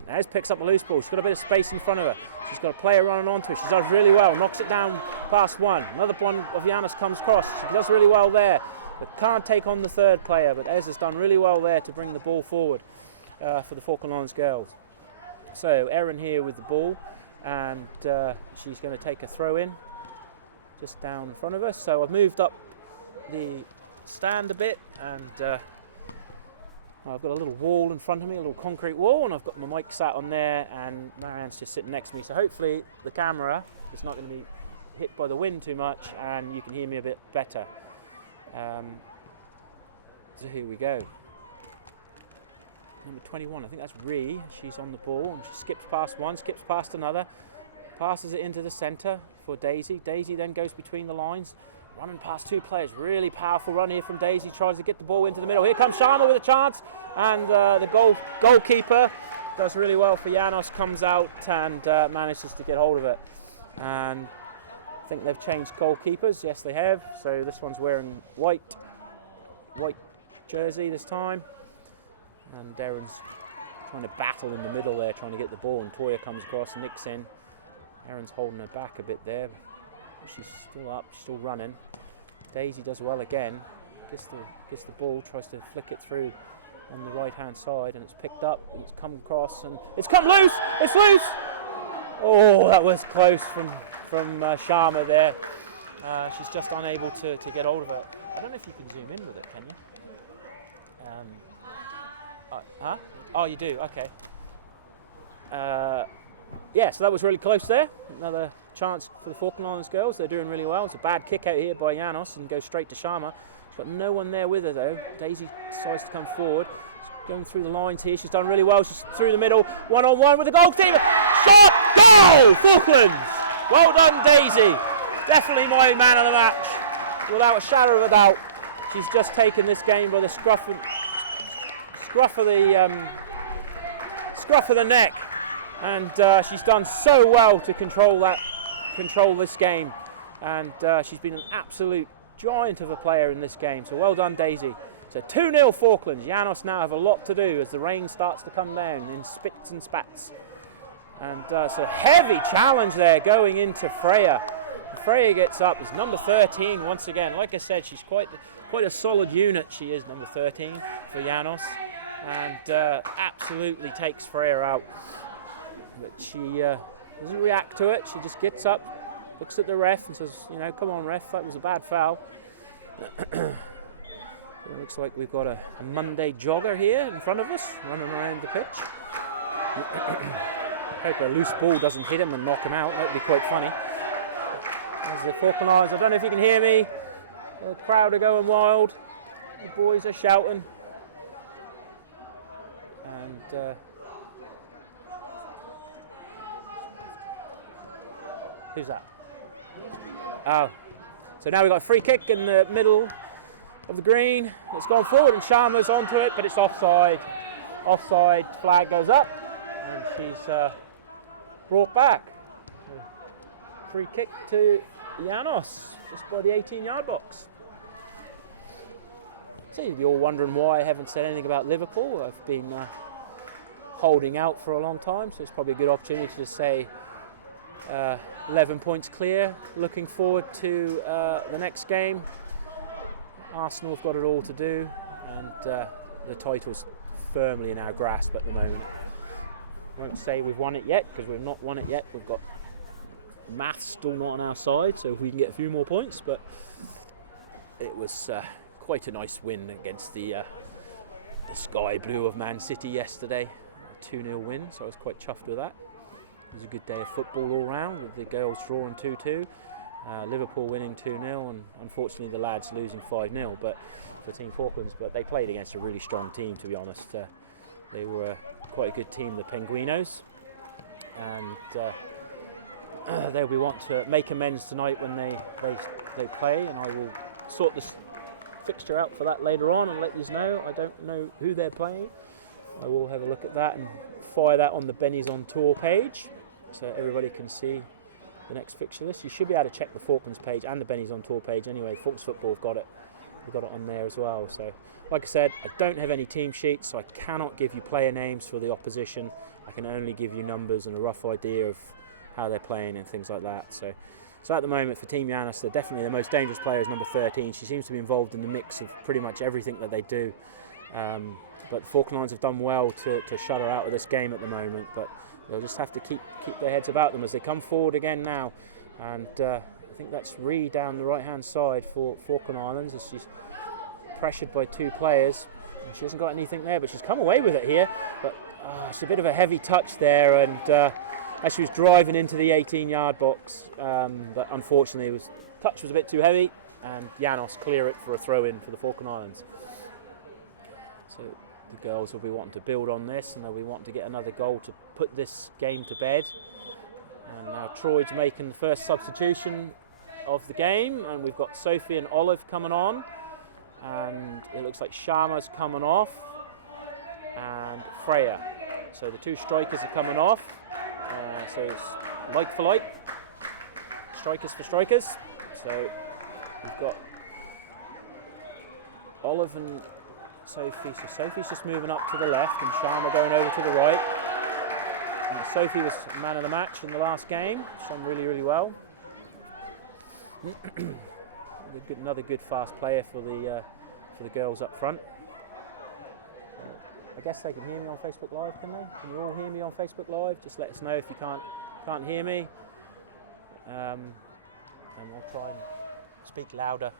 Ez picks up a loose ball. She's got a bit of space in front of her. She's got a player running onto it. She does really well. Knocks it down past one. Another one of Llanos comes across. She does really well there, but can't take on the third player. But Ez has done really well there to bring the ball forward for the Falkland Islands girls. So Erin here with the ball, and she's going to take a throw in just down in front of us. So I've moved up the stand a bit, and I've got a little wall in front of me, a little concrete wall, and I've got my mic sat on there, and Marianne's just sitting next to me. So hopefully the camera is not going to be hit by the wind too much, and you can hear me a bit better. So here we go. Number 21, I think that's Ree. She's on the ball, and she skips past one, skips past another, passes it into the centre for Daisy. Daisy then goes between the lines, running past two players. Really powerful run here from Daisy. Tries to get the ball into the middle. Here comes Sharma with a chance, and the goalkeeper does really well for Llanos. Comes out and manages to get hold of it. And I think they've changed goalkeepers. Yes, they have. So this one's wearing white jersey this time, and Darren's trying to battle in the middle there, trying to get the ball. And Toya comes across, nicks in. Erin's holding her back a bit there. She's still up, she's still running. Daisy does well again. Gets the ball, tries to flick it through on the right hand side, and it's picked up, and it's come across, and it's come loose! It's loose! Oh, that was close from Sharma there. She's just unable to get hold of it. I don't know if you can zoom in with it, can you? Huh? Oh, you do, okay. Yeah, so that was really close there. Another chance for the Falkland Islands girls. They're doing really well. It's a bad kick out here by Llanos and goes straight to Sharma. She's got no one there with her though. Daisy decides to come forward. She's going through the lines here. She's done really well. She's through the middle, one-on-one with the goalkeeper. Shot! Goal! Falklands! Well done, Daisy. Definitely my man of the match, without a shadow of a doubt. She's just taken this game by the scruff of the neck. And she's done so well to control this game, and she's been an absolute giant of a player in this game. So well done, Daisy. So 2-0 Falklands. Llanos now have a lot to do as the rain starts to come down in spits and spats. And it's a heavy challenge there going into Freya. Freya gets up. It's number 13 once again. Like I said, she's quite a solid unit. She is number 13 for Llanos, and absolutely takes Freya out. But she doesn't react to it. She just gets up, looks at the ref and says, come on ref, that was a bad foul. It looks like we've got a Monday jogger here in front of us, running around the pitch. Hope a loose ball doesn't hit him and knock him out. That would be quite funny. There's the Falkland Islands. I don't know if you can hear me. The crowd are going wild. The boys are shouting. And who's that? Oh, so now we've got a free kick in the middle of the green. It's gone forward and Sharma's onto it, but it's offside. Offside flag goes up, and she's brought back. Free kick to Llanos, just by the 18-yard box. So you'll be all wondering why I haven't said anything about Liverpool. I've been holding out for a long time, so it's probably a good opportunity to say 11 points clear. Looking forward to the next game. Arsenal have got it all to do, and the title's firmly in our grasp at the moment. I won't say we've won it yet, because we've not won it yet. We've got maths still not on our side, so if we can get a few more points. But it was quite a nice win against the Sky Blue of Man City yesterday. A 2-0 win, so I was quite chuffed with that. It was a good day of football all round, with the girls drawing 2-2, Liverpool winning 2-0, and unfortunately the lads losing 5-0 but for Team Falklands. But they played against a really strong team, to be honest. They were quite a good team, the Penguinos, and they'll be wanting to make amends tonight when they play, and I will sort this fixture out for that later on and let you know. I don't know who they're playing. I will have a look at that and fire that on the Benny's on Tour page, so everybody can see the next fixture list. You should be able to check the Falklands page and the Benny's on Tour page anyway. Falklands Football have got it. We've got it on there as well. So, like I said, I don't have any team sheets, so I cannot give you player names for the opposition. I can only give you numbers and a rough idea of how they're playing and things like that. So at the moment for Team Llanos, they're definitely the most dangerous player is number 13. She seems to be involved in the mix of pretty much everything that they do. But the Falkland Islands have done well to shut her out of this game at the moment. But they'll just have to keep their heads about them as they come forward again now. And I think that's Ree down the right-hand side for Falkland Islands, as she's pressured by two players. She hasn't got anything there, but she's come away with it here. But it's a bit of a heavy touch there, and as she was driving into the 18-yard box, but unfortunately touch was a bit too heavy, and Llanos clear it for a throw-in for the Falkland Islands. So the girls will be wanting to build on this, and they'll be wanting to get another goal to put this game to bed. And now Troy's making the first substitution of the game, and we've got Sophie and Olive coming on, and it looks like Sharma's coming off, and Freya. So the two strikers are coming off, so it's like for like, strikers for strikers. So we've got Olive and Sophie. So Sophie's just moving up to the left, and Sharma going over to the right. And Sophie was man of the match in the last game. She's done really, really well. Another good fast player for the girls up front. I guess they can hear me on Facebook Live, can they? Can you all hear me on Facebook Live? Just let us know if you can't hear me, and we'll try and speak louder.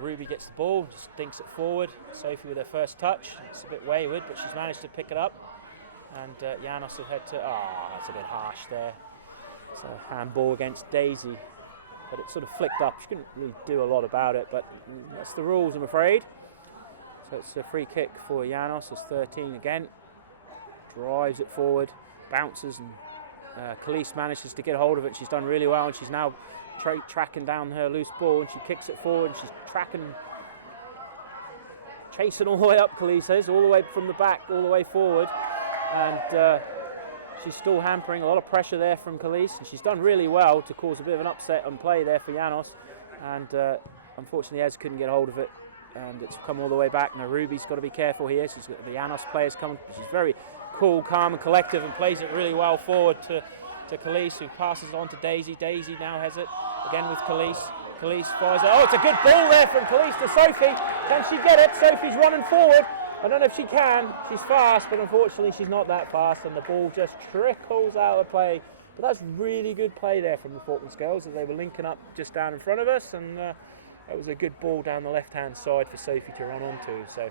Ruby gets the ball, just dinks it forward. Sophie with her first touch. It's a bit wayward, but she's managed to pick it up. And Llanos have had to. That's a bit harsh there. It's a handball against Daisy, but it sort of flicked up. She couldn't really do a lot about it, but that's the rules, I'm afraid. So it's a free kick for Llanos. It's 13 again. Drives it forward, bounces, and Khalees manages to get hold of it. She's done really well, and she's now tracking down her loose ball, and she kicks it forward, and she's chasing all the way up, Khalees says, all the way from the back, all the way forward. And she's still hampering a lot of pressure there from Khalees, and she's done really well to cause a bit of an upset on play there for Llanos. And unfortunately, Ez couldn't get hold of it, and it's come all the way back. Now Ruby's got to be careful here. She's got the Llanos players coming. She's very cool, calm, and collective, and plays it really well forward to Khalees, who passes it on to Daisy. Daisy now has it again with Khalees. Khalees fires it. Oh, it's a good ball there from Khalees to Sophie. Can she get it? Sophie's running forward. I don't know if she can. She's fast, but unfortunately she's not that fast, and the ball just trickles out of play. But that's really good play there from the Falklands girls, as they were linking up just down in front of us, and that was a good ball down the left-hand side for Sophie to run onto. So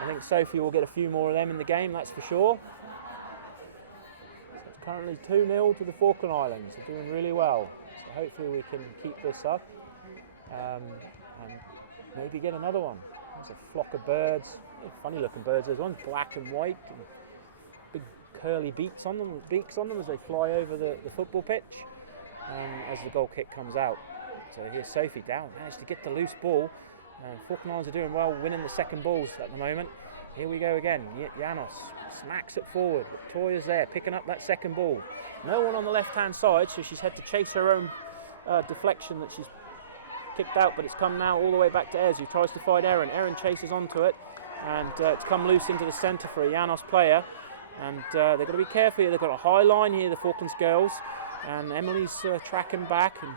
I think Sophie will get a few more of them in the game, that's for sure. So it's currently 2-0 to the Falkland Islands. They're doing really well. So hopefully we can keep this up and maybe get another one. There's a flock of birds. Funny looking birds. There's one black and white, and big curly beaks on them as they fly over the football pitch, as the goal kick comes out. So here's Sophie down, managed to get the loose ball. Falkland Islands are doing well, winning the second balls at the moment. Here we go again. Llanos smacks it forward. Toya's there picking up that second ball. No one on the left hand side, so she's had to chase her own deflection that she's kicked out, but it's come now all the way back to Ez, who tries to find Erin. Erin chases onto it, and it's come loose into the centre for a Llanos player, and they've got to be careful here. They've got a high line here, the Falklands girls, and Emily's tracking back, and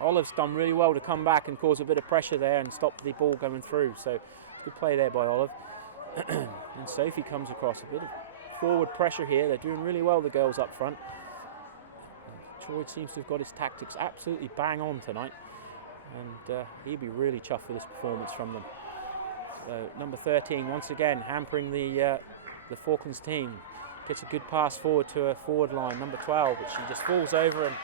Olive's done really well to come back and cause a bit of pressure there and stop the ball going through. So it's good play there by Olive. And Sophie comes across, a bit of forward pressure here. They're doing really well, the girls up front. Troy seems to have got his tactics absolutely bang on tonight, and he'd be really chuffed with this performance from them. Number 13 once again hampering the Falklands team. Gets a good pass forward to her forward line, number 12, but she just falls over and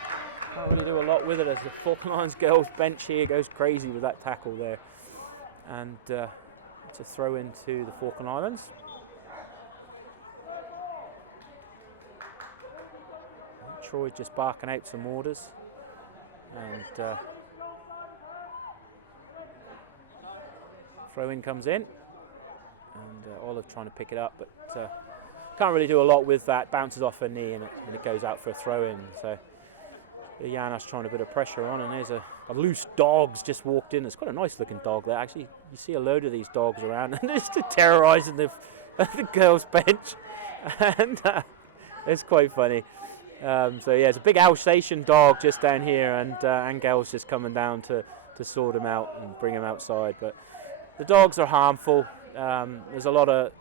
can't really do a lot with it, as the Falkland Islands girls bench here goes crazy with that tackle there. And it's a throw into the Falkland Islands. Troy just barking out some orders, and throw in comes in, and Olive trying to pick it up, but can't really do a lot with that. Bounces off her knee, and it goes out for a throw in. So Llanos trying a bit of pressure on, and there's a loose dog's just walked in. It's quite a nice looking dog there. Actually, you see a load of these dogs around, and it's terrorising the girls' bench, and it's quite funny. So yeah, it's a big Alsatian dog just down here, and girls just coming down to sort him out and bring him outside. But the dogs are harmful. There's a lot of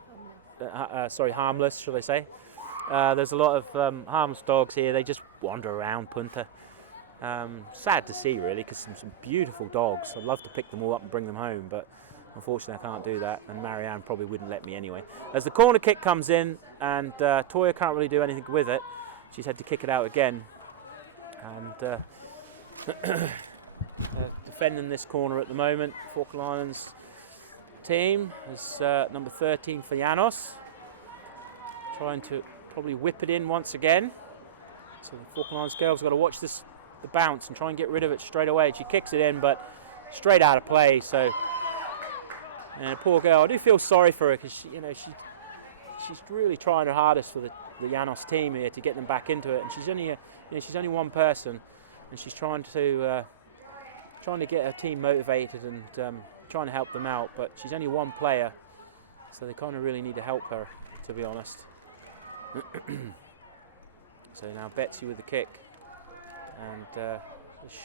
harmless, shall I say. There's a lot of harmless dogs here. They just wander around Punta. Sad to see, really, because some beautiful dogs. I'd love to pick them all up and bring them home, but Unfortunately, I can't do that, and Marianne probably wouldn't let me anyway. As the corner kick comes in, and Toya can't really do anything with it, she's had to kick it out again. And defending this corner at the moment, Falkland Islands team is number 13 for Llanos, trying to probably whip it in once again. So the Falkland Islands girls got to watch the bounce and try and get rid of it straight away. She kicks it in, but straight out of play. So, and a poor girl, I do feel sorry for her because she's really trying her hardest for the Llanos team here to get them back into it. And she's only one person, and she's trying to get her team motivated and trying to help them out. But she's only one player, so they kind of really need to help her, to be honest. So now Betsy with the kick, and a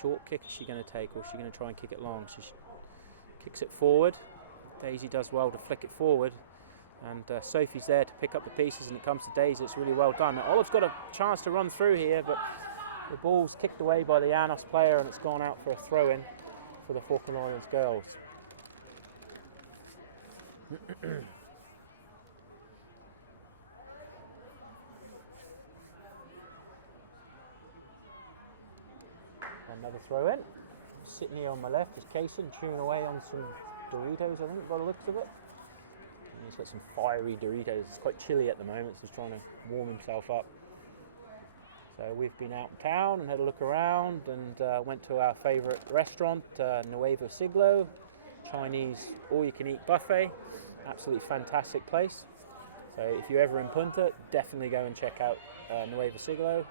short kick is she going to take, or is she going to try and kick it long? She kicks it forward. Daisy does well to flick it forward, and Sophie's there to pick up the pieces, and it comes to Daisy. It's really well done. Now, Olive's got a chance to run through here, but the ball's kicked away by the Llanos player, and it's gone out for a throw-in for the Falkland Islands girls. Another throw in. Sitting here on my left is Kaysen chewing away on some Doritos, I think, by the looks of it. And he's got some fiery Doritos. It's quite chilly at the moment, so he's trying to warm himself up. So we've been out in town and had a look around, and went to our favourite restaurant, Nuevo Siglo, Chinese all-you-can-eat buffet. Absolutely fantastic place. So if you're ever in Punta, definitely go and check out Nuevo Siglo.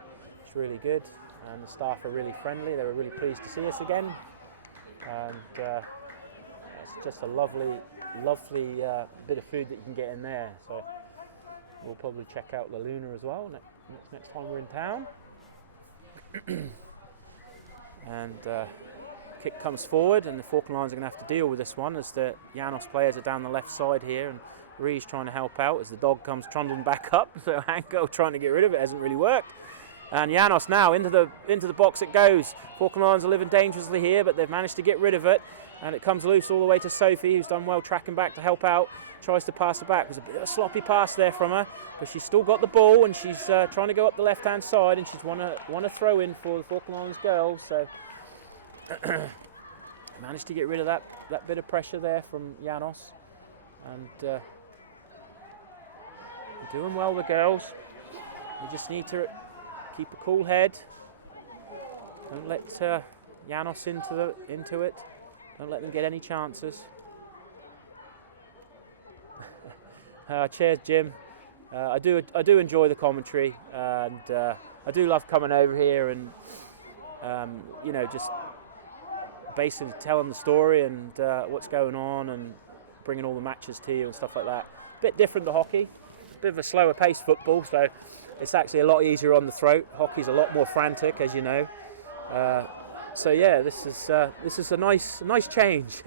It's really good. And the staff are really friendly. They were really pleased to see us again, and it's just a lovely bit of food that you can get in there. So we'll probably check out La Luna as well next time we're in town. And kick comes forward, and the Falkland Islands are going to have to deal with this one as the Llanos players are down the left side here, and Ree's trying to help out as the dog comes trundling back up. So Hanko trying to get rid of it, hasn't really worked. And Llanos now into the box it goes. Falkland Islands are living dangerously here, but they've managed to get rid of it. And it comes loose all the way to Sophie, who's done well tracking back to help out. Tries to pass it back. There's a bit of a sloppy pass there from her, but she's still got the ball, and she's trying to go up the left-hand side, and she's won a throw-in for the Falkland Islands girls. So managed to get rid of that bit of pressure there from Llanos. And doing well, the girls. We just need to keep a cool head. Don't let Llanos into it. Don't let them get any chances. Cheers, Jim. I do enjoy the commentary, and I do love coming over here and just basically telling the story and what's going on and bringing all the matches to you and stuff like that. Bit different to hockey. Bit of a slower paced football, so it's actually a lot easier on the throat. Hockey's a lot more frantic, as you know. So yeah, this is a nice change.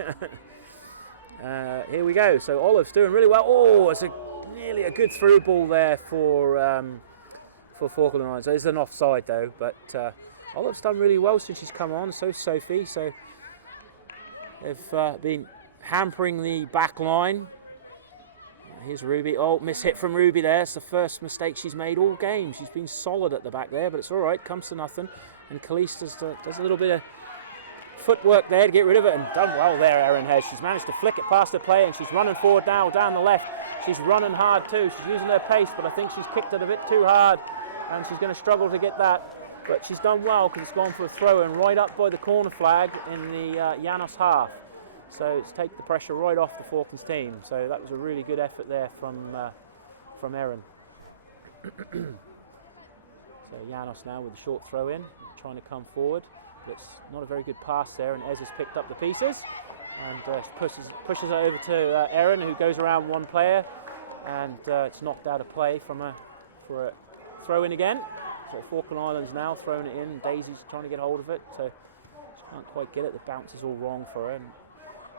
Here we go. So Olive's doing really well. Oh, it's nearly a good through ball there for Falkland Islands. There's an offside though, but Olive's done really well since she's come on. So Sophie. So they've been hampering the back line. Here's Ruby. Oh, miss hit from Ruby there. It's the first mistake she's made all game. She's been solid at the back there, but it's all right. Comes to nothing. And Khalees does a little bit of footwork there to get rid of it, and done well there, Erin has. She's managed to flick it past the play, and she's running forward now down the left. She's running hard too. She's using her pace, but I think she's kicked it a bit too hard, and she's going to struggle to get that. But she's done well because it's gone for a throw in right up by the corner flag in the Llanos half. So it's taken the pressure right off the Falklands team. So that was a really good effort there from Erin. So Llanos now with a short throw in, trying to come forward. It's not a very good pass there, and Ez has picked up the pieces and pushes it over to Erin, who goes around one player, and it's knocked out of play for a throw in again. So Falkland Islands now throwing it in. Daisy's trying to get hold of it, so she can't quite get it. The bounce is all wrong for her, and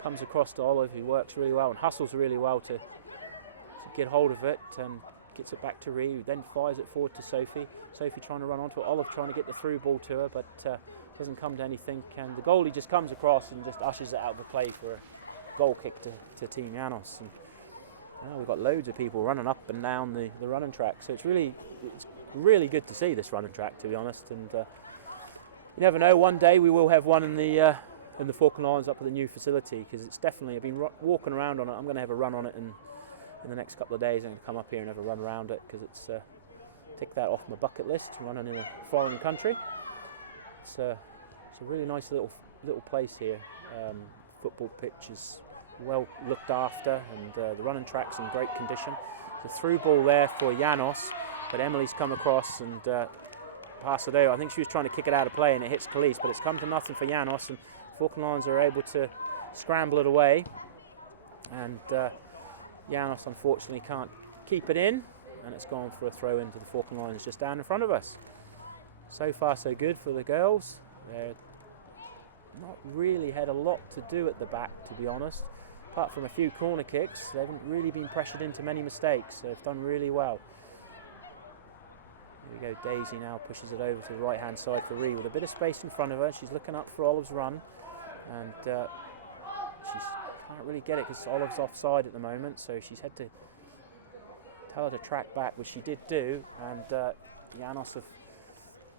comes across to Olive, who works really well and hustles really well to get hold of it, and gets it back to Ree, who then fires it forward to Sophie. Sophie trying to run onto it. Olive trying to get the through ball to her, but doesn't come to anything, and the goalie just comes across and just ushers it out of the play for goal kick to Team Llanos. And we've got loads of people running up and down the running track, so it's really good to see this running track, to be honest. And you never know, one day we will have one in the Falklands up at the new facility, because it's definitely, I've been walking around on it. I'm going to have a run on it in the next couple of days. I'm going to come up here and have a run around it, because it's tick that off my bucket list, running in a foreign country. It's a really nice little place here. Football pitch is well looked after, and the running track's in great condition. It's a through ball there for Llanos, but Emily's come across and passed it over. I think she was trying to kick it out of play, and it hits Khalees, but it's come to nothing for Llanos, and Falklands are able to scramble it away, and Llanos unfortunately can't keep it in, and it's gone for a throw into the Falklands just down in front of us. So far so good for the girls. They're not really had a lot to do at the back, to be honest. Apart from a few corner kicks, they haven't really been pressured into many mistakes, so they've done really well. Here we go, Daisy now pushes it over to the right hand side for Ree with a bit of space in front of her. She's looking up for Olive's run, and she can't really get it because Olive's offside at the moment, so she's had to tell her to track back, which she did do, and Llanos have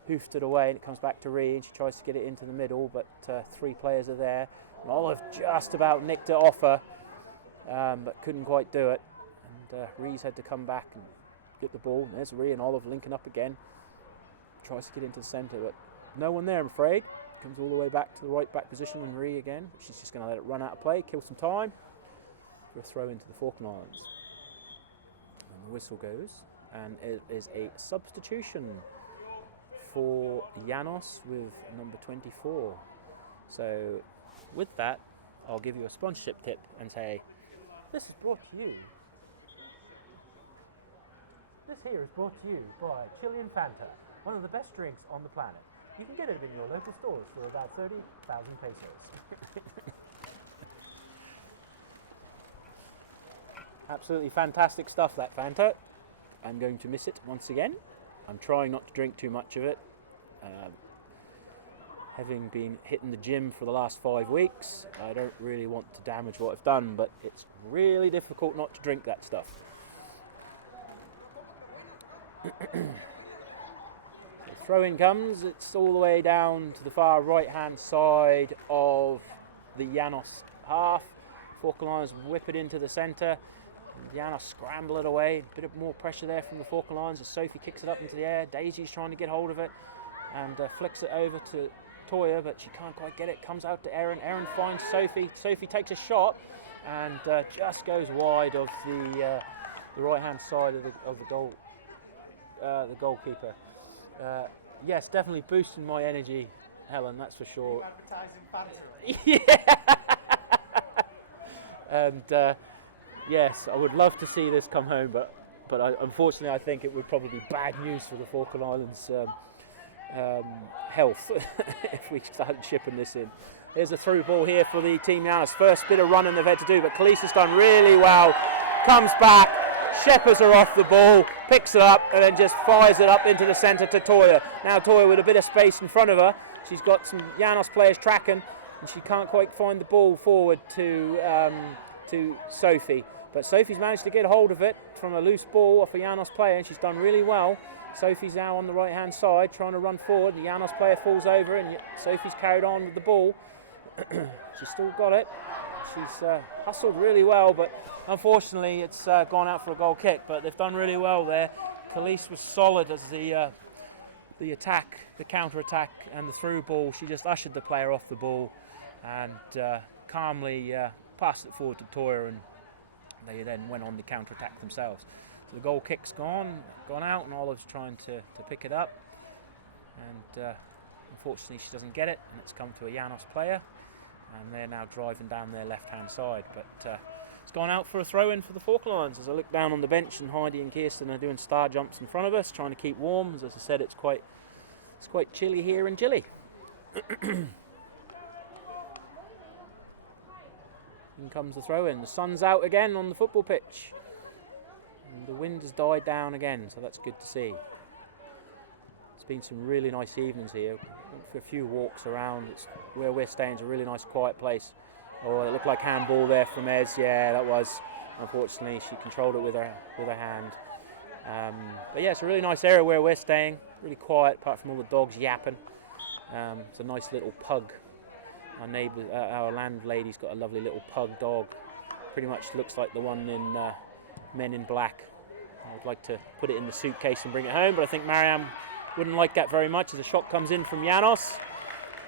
hoofed it away, and it comes back to Ree, and she tries to get it into the middle, but three players are there. And Olive just about nicked it off her, but couldn't quite do it, and Ree's had to come back and get the ball. And there's Ree and Olive linking up again. Tries to get into the centre, but no one there, I'm afraid. Comes all the way back to the right back position, and Ree again. She's just going to let it run out of play, kill some time for a throw into the Falklands. And the whistle goes, and it is a substitution for Llanos with number 24. So with that, I'll give you a sponsorship tip and say, this is brought to you. This here is brought to you by Chilean Fanta, one of the best drinks on the planet. You can get it in your local stores for about 30,000 pesos. Absolutely fantastic stuff, that Fanta. I'm going to miss it once again. I'm trying not to drink too much of it. Having been hitting the gym for the last 5 weeks, I don't really want to damage what I've done, but it's really difficult not to drink that stuff. So throw-in comes, it's all the way down to the far right-hand side of the Llanos half. Falklands whip it into the centre, and Llanos scramble it away. A bit of more pressure there from the Falklands as Sophie kicks it up into the air. Daisy's trying to get hold of it and flicks it over to Toya, but she can't quite get it. Comes out to Erin. Erin finds Sophie. Sophie takes a shot and just goes wide of the right-hand side of the goal. The goalkeeper. Yes, definitely boosting my energy, Helen. That's for sure. Yeah. And yes, I would love to see this come home, but unfortunately, I think it would probably be bad news for the Falkland Islands. Health if we start shipping this in. There's a through ball here for the Team Llanos. First bit of running they've had to do, but Khalees has done really well. Comes back, shepherds her off the ball, picks it up, and then just fires it up into the centre to Toya. Now Toya with a bit of space in front of her. She's got some Llanos players tracking, and she can't quite find the ball forward to Sophie. But Sophie's managed to get hold of it from a loose ball off a Llanos player, and she's done really well. Sophie's now on the right hand side trying to run forward. The Llanos player falls over, and Sophie's carried on with the ball. She's still got it. She's hustled really well, but unfortunately it's gone out for a goal kick. But they've done really well there. Khalees was solid as the attack, the counter attack, and the through ball. She just ushered the player off the ball and calmly passed it forward to Toya, and they then went on the counter attack themselves. So the goal kick's gone out, and Olive's trying to pick it up, and unfortunately she doesn't get it, and it's come to a Llanos player, and they're now driving down their left-hand side. But it's gone out for a throw-in for the Falklands. As I look down on the bench, and Heidi and Kirsten are doing star jumps in front of us, trying to keep warm. As I said, it's quite chilly here in Chile. In comes the throw-in. The sun's out again on the football pitch. And the wind has died down again, so that's good to see. It's been some really nice evenings here. Went for a few walks around. Where we're staying is a really nice quiet place. Oh, it looked like handball there from Ez. Yeah, that was. Unfortunately, she controlled it with her hand. But yeah, it's a really nice area where we're staying. Really quiet, apart from all the dogs yapping. It's a nice little pug. Our landlady's got a lovely little pug dog. Pretty much looks like the one in Men in Black. I would like to put it in the suitcase and bring it home, but I think Marianne wouldn't like that very much as a shot comes in from Llanos.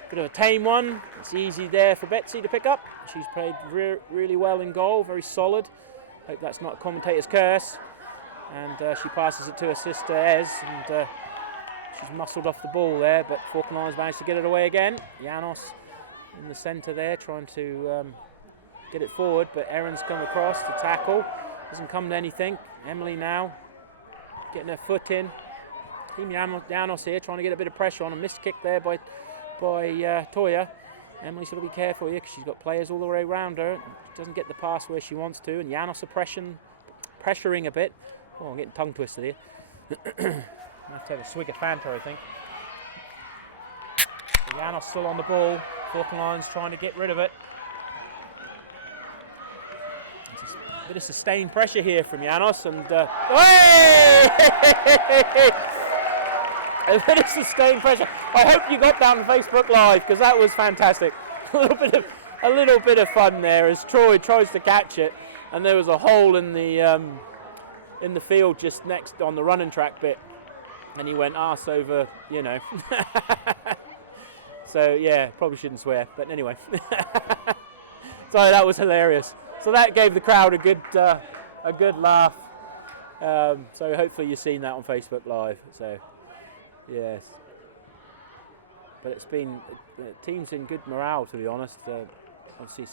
Bit of a tame one. It's easy there for Betsy to pick up. She's played really well in goal, very solid. Hope that's not a commentator's curse. And she passes it to her sister Ez, and she's muscled off the ball there, but Falklands managed to get it away again. Llanos in the centre there, trying to get it forward, but Erin's come across to tackle. Doesn't come to anything. Emily now getting her foot in. Team Llanos here trying to get a bit of pressure on. A missed kick there by Toya. Emily's got to be careful here because she's got players all the way around her. She doesn't get the pass where she wants to, and Llanos are pressuring a bit. Oh, I'm getting tongue twisted here. I have to have a swig of Fanta, I think. So Llanos still on the ball. Falklands trying to get rid of it. Just a bit of sustained pressure here from Llanos, and a bit of sustained pressure. I hope you got that on Facebook Live because that was fantastic. a little bit of fun there as Troy tries to catch it, and there was a hole in the field just next on the running track bit, and he went arse over, you know. So yeah, probably shouldn't swear, but anyway. So that was hilarious. So that gave the crowd a good laugh. So hopefully you've seen that on Facebook Live. So yes, but it's been the team's in good morale, to be honest. Obviously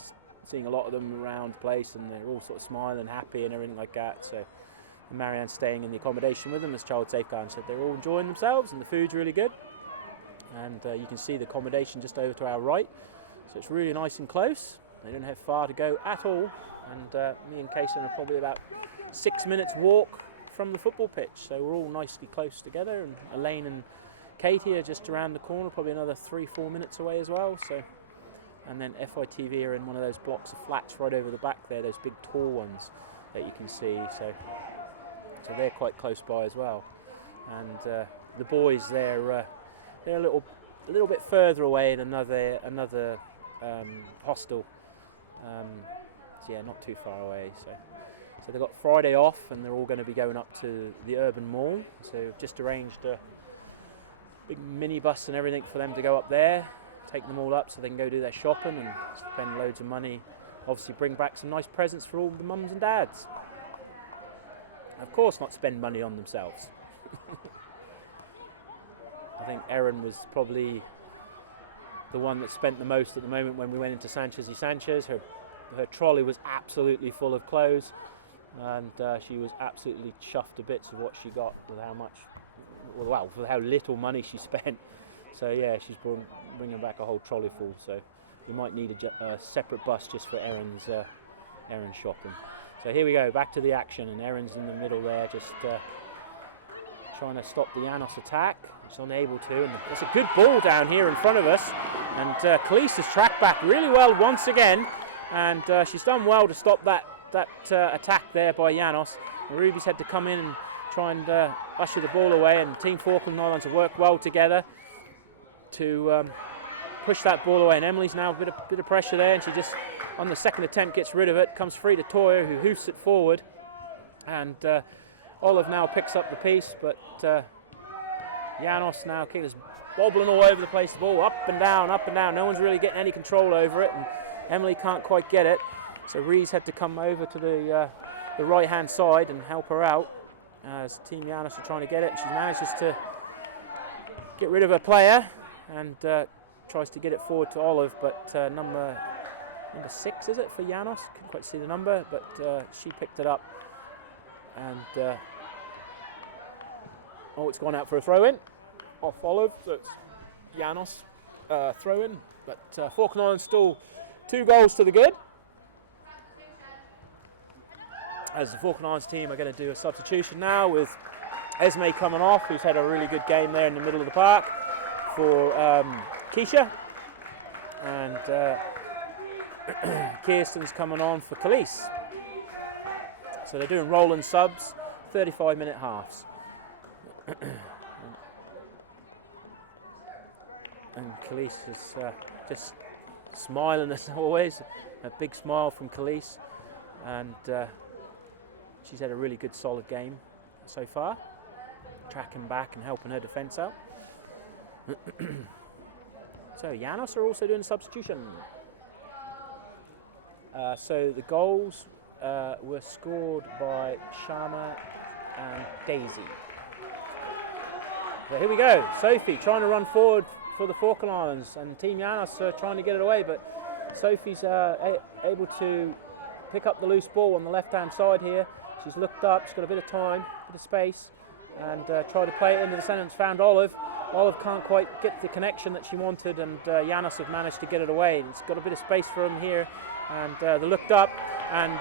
seeing a lot of them around the place, and they're all sort of smiling, happy, and everything like that. So Marianne's staying in the accommodation with them as Child Safeguard said they're all enjoying themselves, and the food's really good. And you can see the accommodation just over to our right, so it's really nice and close. They don't have far to go at all, and me and Kason are probably about 6 minutes walk from the football pitch, so we're all nicely close together. And Elaine and Katie are just around the corner, probably another 3-4 minutes away as well. So, and then FITV are in one of those blocks of flats right over the back there, those big tall ones that you can see. So they're quite close by as well. And the boys they're a little bit further away in another hostel. So yeah, not too far away. So they've got Friday off, and they're all going to be going up to the urban mall. So we've just arranged a big minibus and everything for them to go up there, take them all up so they can go do their shopping and spend loads of money. Obviously bring back some nice presents for all the mums and dads. Of course not spend money on themselves. I think Erin was probably the one that spent the most at the moment when we went into Sanchez y Sanchez. Her trolley was absolutely full of clothes, and she was absolutely chuffed to bits of what she got with with how little money she spent. So yeah, she's bringing back a whole trolley full. So we might need a separate bus just for Erin's shopping. So here we go, back to the action, and Erin's in the middle there, just trying to stop the Llanos attack. It's unable to, and it's a good ball down here in front of us. And Khalees has tracked back really well once again, and she's done well to stop that attack there by Llanos. Ruby's had to come in and try and usher the ball away, and Team Falkland Islands have worked well together to push that ball away. And Emily's now a bit of pressure there, and she just, on the second attempt, gets rid of it. Comes free to Toya, who hoofs it forward, and Olive now picks up the piece, but Llanos now is wobbling all over the place. The ball up and down, up and down. No one's really getting any control over it, and Emily can't quite get it. So Rees had to come over to the right-hand side and help her out as Team Llanos are trying to get it. And she manages to get rid of her player and tries to get it forward to Olive, but number 6, is it, for Llanos? Couldn't quite see the number, but she picked it up. And it's gone out for a throw-in off Olive, so it's Llanos throw-in, but Falkland Islands still 2 goals to the good, as the Falkland Islands team are going to do a substitution now with Esme coming off, who's had a really good game there in the middle of the park, for Keisha, and Kirsten's coming on for Khalees. So they're doing rolling subs, 35-minute halves. And Khalees is just smiling as always, a big smile from Khalees, and she's had a really good solid game so far, tracking back and helping her defence out. So Llanos are also doing a substitution. So the goals were scored by Shama and Daisy. So here we go, Sophie trying to run forward for the Falkland Islands, and Team Llanos are trying to get it away, but Sophie's able to pick up the loose ball on the left-hand side here. She's looked up, she's got a bit of time, a bit of space, and tried to play it into the centre. It's found Olive. Olive can't quite get the connection that she wanted, and Llanos have managed to get it away. It's got a bit of space for him here, and they looked up, and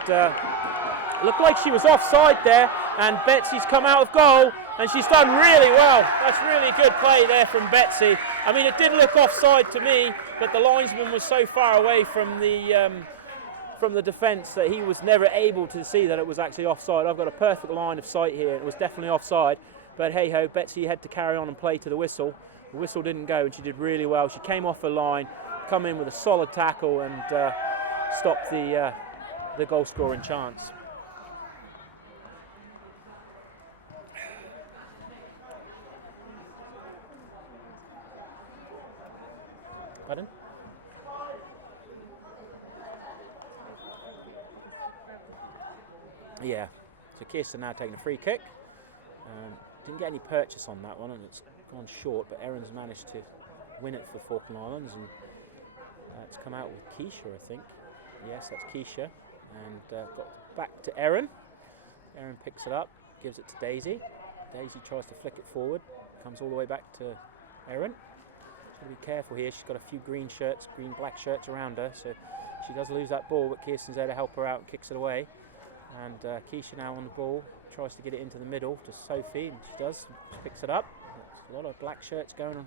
looked like she was offside there, and Betsy's come out of goal, and she's done really well. That's really good play there from Betsy. I mean, it did look offside to me, but the linesman was so far away from the defence that he was never able to see that it was actually offside. I've got a perfect line of sight here. It was definitely offside, but hey ho, Betsy had to carry on and play to the whistle. The whistle didn't go, and she did really well. She came off her line, come in with a solid tackle, and stopped the goal scoring chance. Pardon? Yeah, so Kirsten now taking a free kick. Didn't get any purchase on that one, and it's gone short, but Erin's managed to win it for Falkland Islands, and it's come out with Keisha, I think. Yes, that's Keisha, and got back to Erin. Erin picks it up, gives it to Daisy. Daisy tries to flick it forward, comes all the way back to Erin. She's got to be careful here. She's got a few green black shirts around her, so she does lose that ball, but Kirsten's there to help her out and kicks it away. And Keisha now on the ball, tries to get it into the middle to Sophie, and she does, she picks it up. There's a lot of black shirts going on,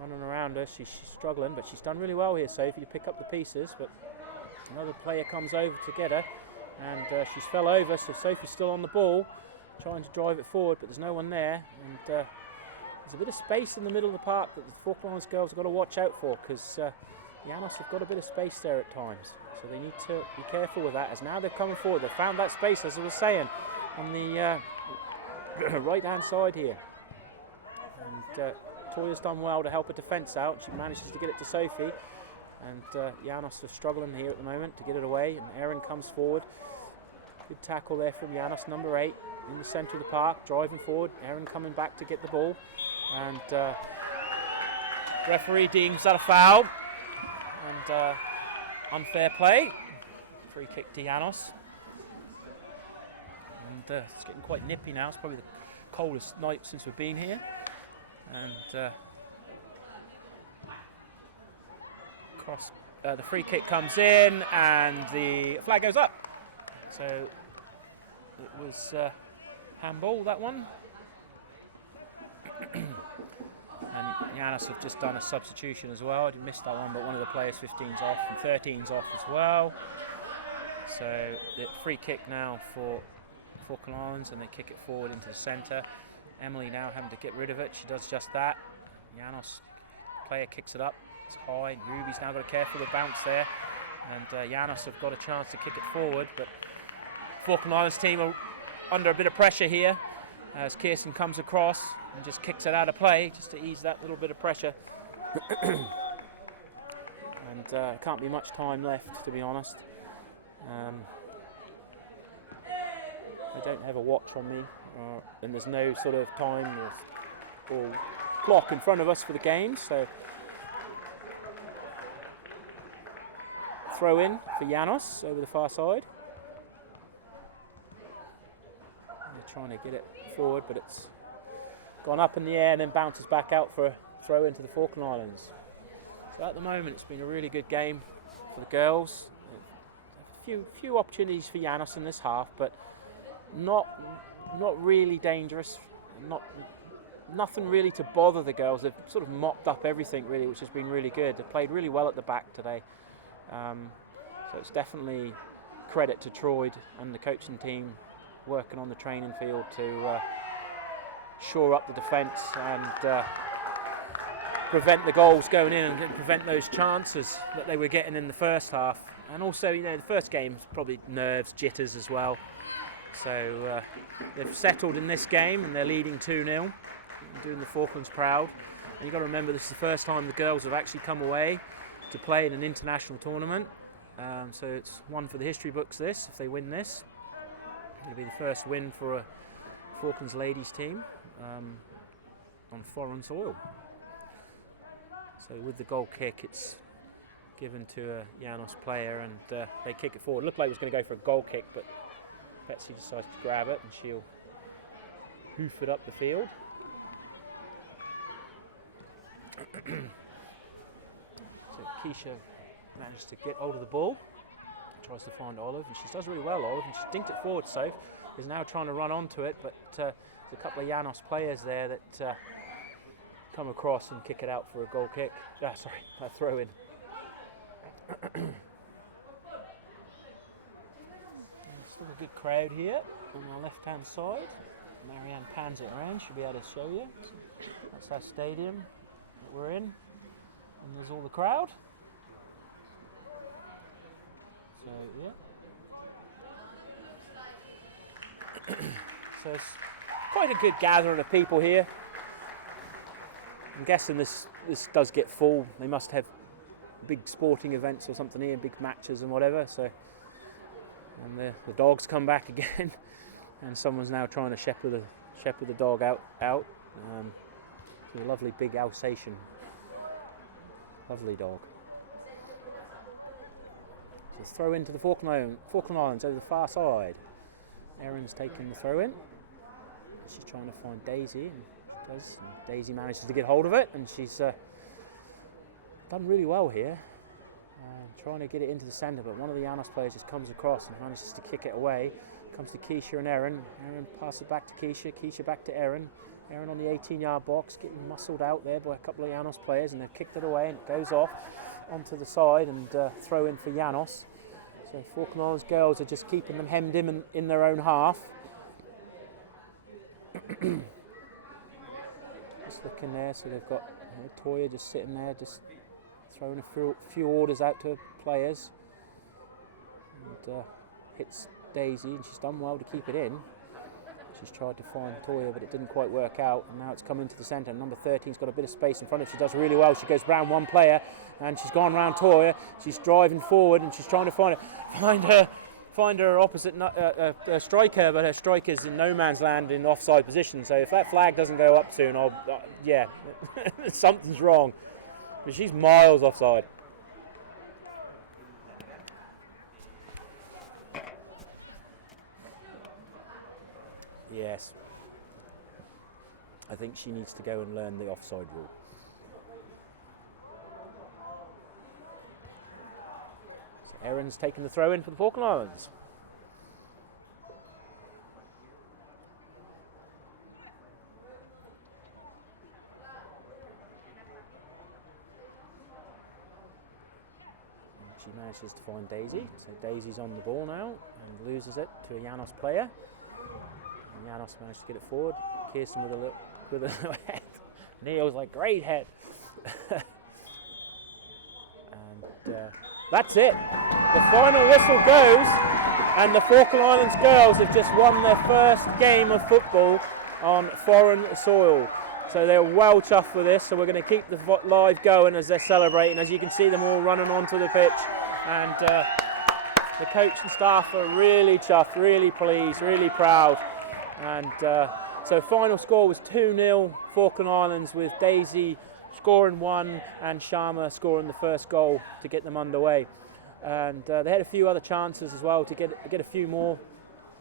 running around her. She's struggling, but she's done really well here, Sophie, to pick up the pieces, but another player comes over to get her, and she's fell over, so Sophie's still on the ball, trying to drive it forward, but there's no one there, and there's a bit of space in the middle of the park that the Falklands girls have got to watch out for, because Llanos have got a bit of space there at times, so they need to be careful with that, as now they're coming forward. They've found that space, as I was saying, on the right hand side here, and Toya's done well to help her defence out. She manages to get it to Sophie, and Llanos are struggling here at the moment to get it away, and Erin comes forward. Good tackle there from Llanos, number 8, in the centre of the park, driving forward. Erin coming back to get the ball, and referee deems that a foul, and unfair play. Free kick to Llanos, and it's getting quite nippy now. It's probably the coldest night since we've been here, and the free kick comes in, and the flag goes up. So it was handball, that one. And Llanos have just done a substitution as well. I missed that one, but one of the players, 15's off and 13's off as well. So the free kick now for Falkland Islands, and they kick it forward into the centre. Emily now having to get rid of it. She does just that. Llanos player kicks it up. It's high. Ruby's now got to care for the bounce there. And Llanos have got a chance to kick it forward, but Falkland Islands team are under a bit of pressure here as Kirsten comes across and just kicks it out of play just to ease that little bit of pressure. And can't be much time left, to be honest. I don't have a watch on me, and there's no sort of time or clock in front of us for the game, so throw in for Llanos over the far side. They're trying to get it forward, but it's gone up in the air and then bounces back out for a throw into the Falkland Islands. So at the moment it's been a really good game for the girls. A few opportunities for Llanos in this half, but not really dangerous. Nothing really to bother the girls. They've sort of mopped up everything really, which has been really good. They've played really well at the back today. So it's definitely credit to Troy and the coaching team working on the training field to shore up the defence and prevent the goals going in and prevent those chances that they were getting in the first half. And also, you know, the first game was probably nerves, jitters as well. So they've settled in this game and they're leading 2-0, doing the Falklands proud. And you've got to remember, this is the first time the girls have actually come away to play in an international tournament. So it's one for the history books, this, if they win this. It'll be the first win for a Falklands ladies team on foreign soil. So with the goal kick, it's given to a Llanos player and they kick it forward. It looked like it was going to go for a goal kick, but Betsy decides to grab it and she'll hoof it up the field. So Keisha manages to get hold of the ball, tries to find Olive, and she does really well, Olive, and she's dinked it forward. So is now trying to run onto it, but there's a couple of Llanos players there that come across and kick it out for a goal kick. A throw in. Still a good crowd here on our left-hand side. Marianne pans it around. She'll be able to show you. That's our stadium that we're in, and there's all the crowd. So yeah. So it's quite a good gathering of people here. I'm guessing this does get full. They must have big sporting events or something here, big matches and whatever. So, and the dogs come back again, and someone's now trying to shepherd the dog out. It's a lovely big Alsatian, lovely dog. So throw into the Falkland Islands over the far side. Erin's taking the throw in. She's trying to find Daisy, and she does. And Daisy manages to get hold of it, and she's done really well here, trying to get it into the centre. But one of the Llanos players just comes across and manages to kick it away. Comes to Keisha and Erin. Erin passes it back to Keisha. Keisha back to Erin. Erin on the 18-yard box, getting muscled out there by a couple of Llanos players, and they've kicked it away, and it goes off onto the side and throw in for Llanos. So Falkland Islands girls are just keeping them hemmed in their own half. Just looking there, so they've got Toya just sitting there, just throwing a few orders out to players. And hits Daisy, and she's done well to keep it in. She's tried to find Toya, but it didn't quite work out, and now it's come into the centre. Number 13's got a bit of space in front of her. She does really well. She goes round one player, and she's gone round Toya. She's driving forward, and she's trying to find her opposite striker, but her striker's in no man's land in offside position. So if that flag doesn't go up soon, yeah, something's wrong. But she's miles offside. Yes. I think she needs to go and learn the offside rule. So Erin's taking the throw in for the Falkland Islands. And she manages to find Daisy. So Daisy's on the ball now and loses it to a Llanos player. And Llanos managed to get it forward. Kirsten with a little head. Neil's like, great head. And that's it. The final whistle goes, and the Falkland Islands girls have just won their first game of football on foreign soil. So they're well chuffed with this. So we're going to keep the live going as they're celebrating. As you can see them all running onto the pitch, and the coach and staff are really chuffed, really pleased, really proud. And so final score was 2-0 Falkland Islands, with Daisy scoring one and Sharma scoring the first goal to get them underway. And they had a few other chances as well to get a few more.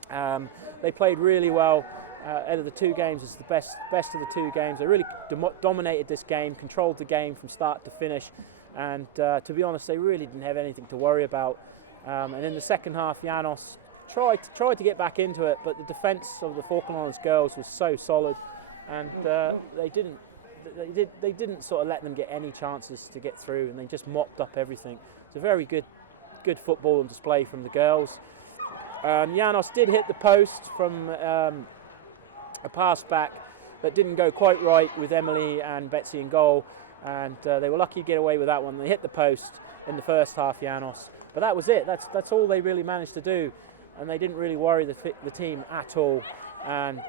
They played really well. Out of the two games, it's the best of the two games. They really dominated this game, controlled the game from start to finish. And to be honest, they really didn't have anything to worry about. And in the second half, Llanos tried to get back into it, but the defence of the Falkland Islands girls was so solid, and they didn't sort of let them get any chances to get through, and they just mopped up everything. It's a very good good football and display from the girls. Llanos did hit the post from a pass back that didn't go quite right with Emily and Betsy in goal, and they were lucky to get away with that one. They hit the post in the first half, Llanos, but that was it. That's all they really managed to do, and they didn't really worry the team at all. And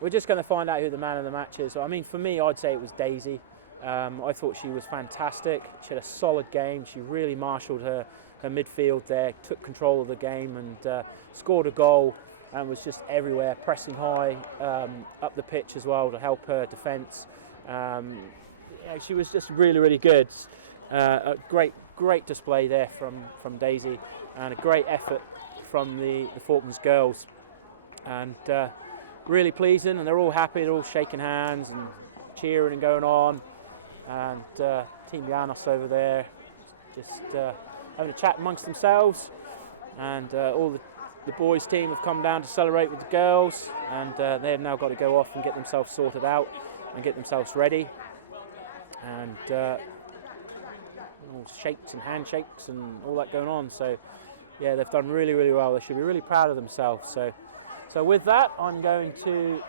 we're just going to find out who the man of the match is. I mean, for me, I'd say it was Daisy. I thought she was fantastic. She had a solid game. She really marshalled her midfield there, took control of the game, and scored a goal, and was just everywhere, pressing high up the pitch as well to help her defence. She was just really good. A great display there from Daisy, and a great effort from the Falklands girls, and really pleasing. And they're all happy. They're all shaking hands and cheering and going on. And Team Llanos over there just having a chat amongst themselves, and all the boys team have come down to celebrate with the girls, and they've now got to go off and get themselves sorted out and get themselves ready, and all shakes and handshakes and all that going on. So yeah, they've done really well. They should be really proud of themselves. So with that, I'm going to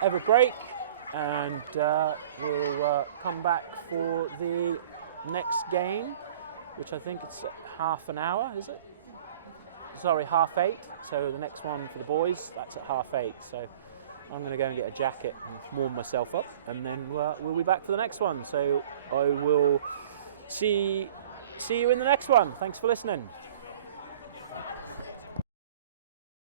have a break, and we'll come back for the next game, which I think it's half an hour, is it? Sorry, 8:30. So the next one for the boys, that's at 8:30. So I'm going to go and get a jacket and warm myself up, and then we'll be back for the next one. So I will see you in the next one. Thanks for listening.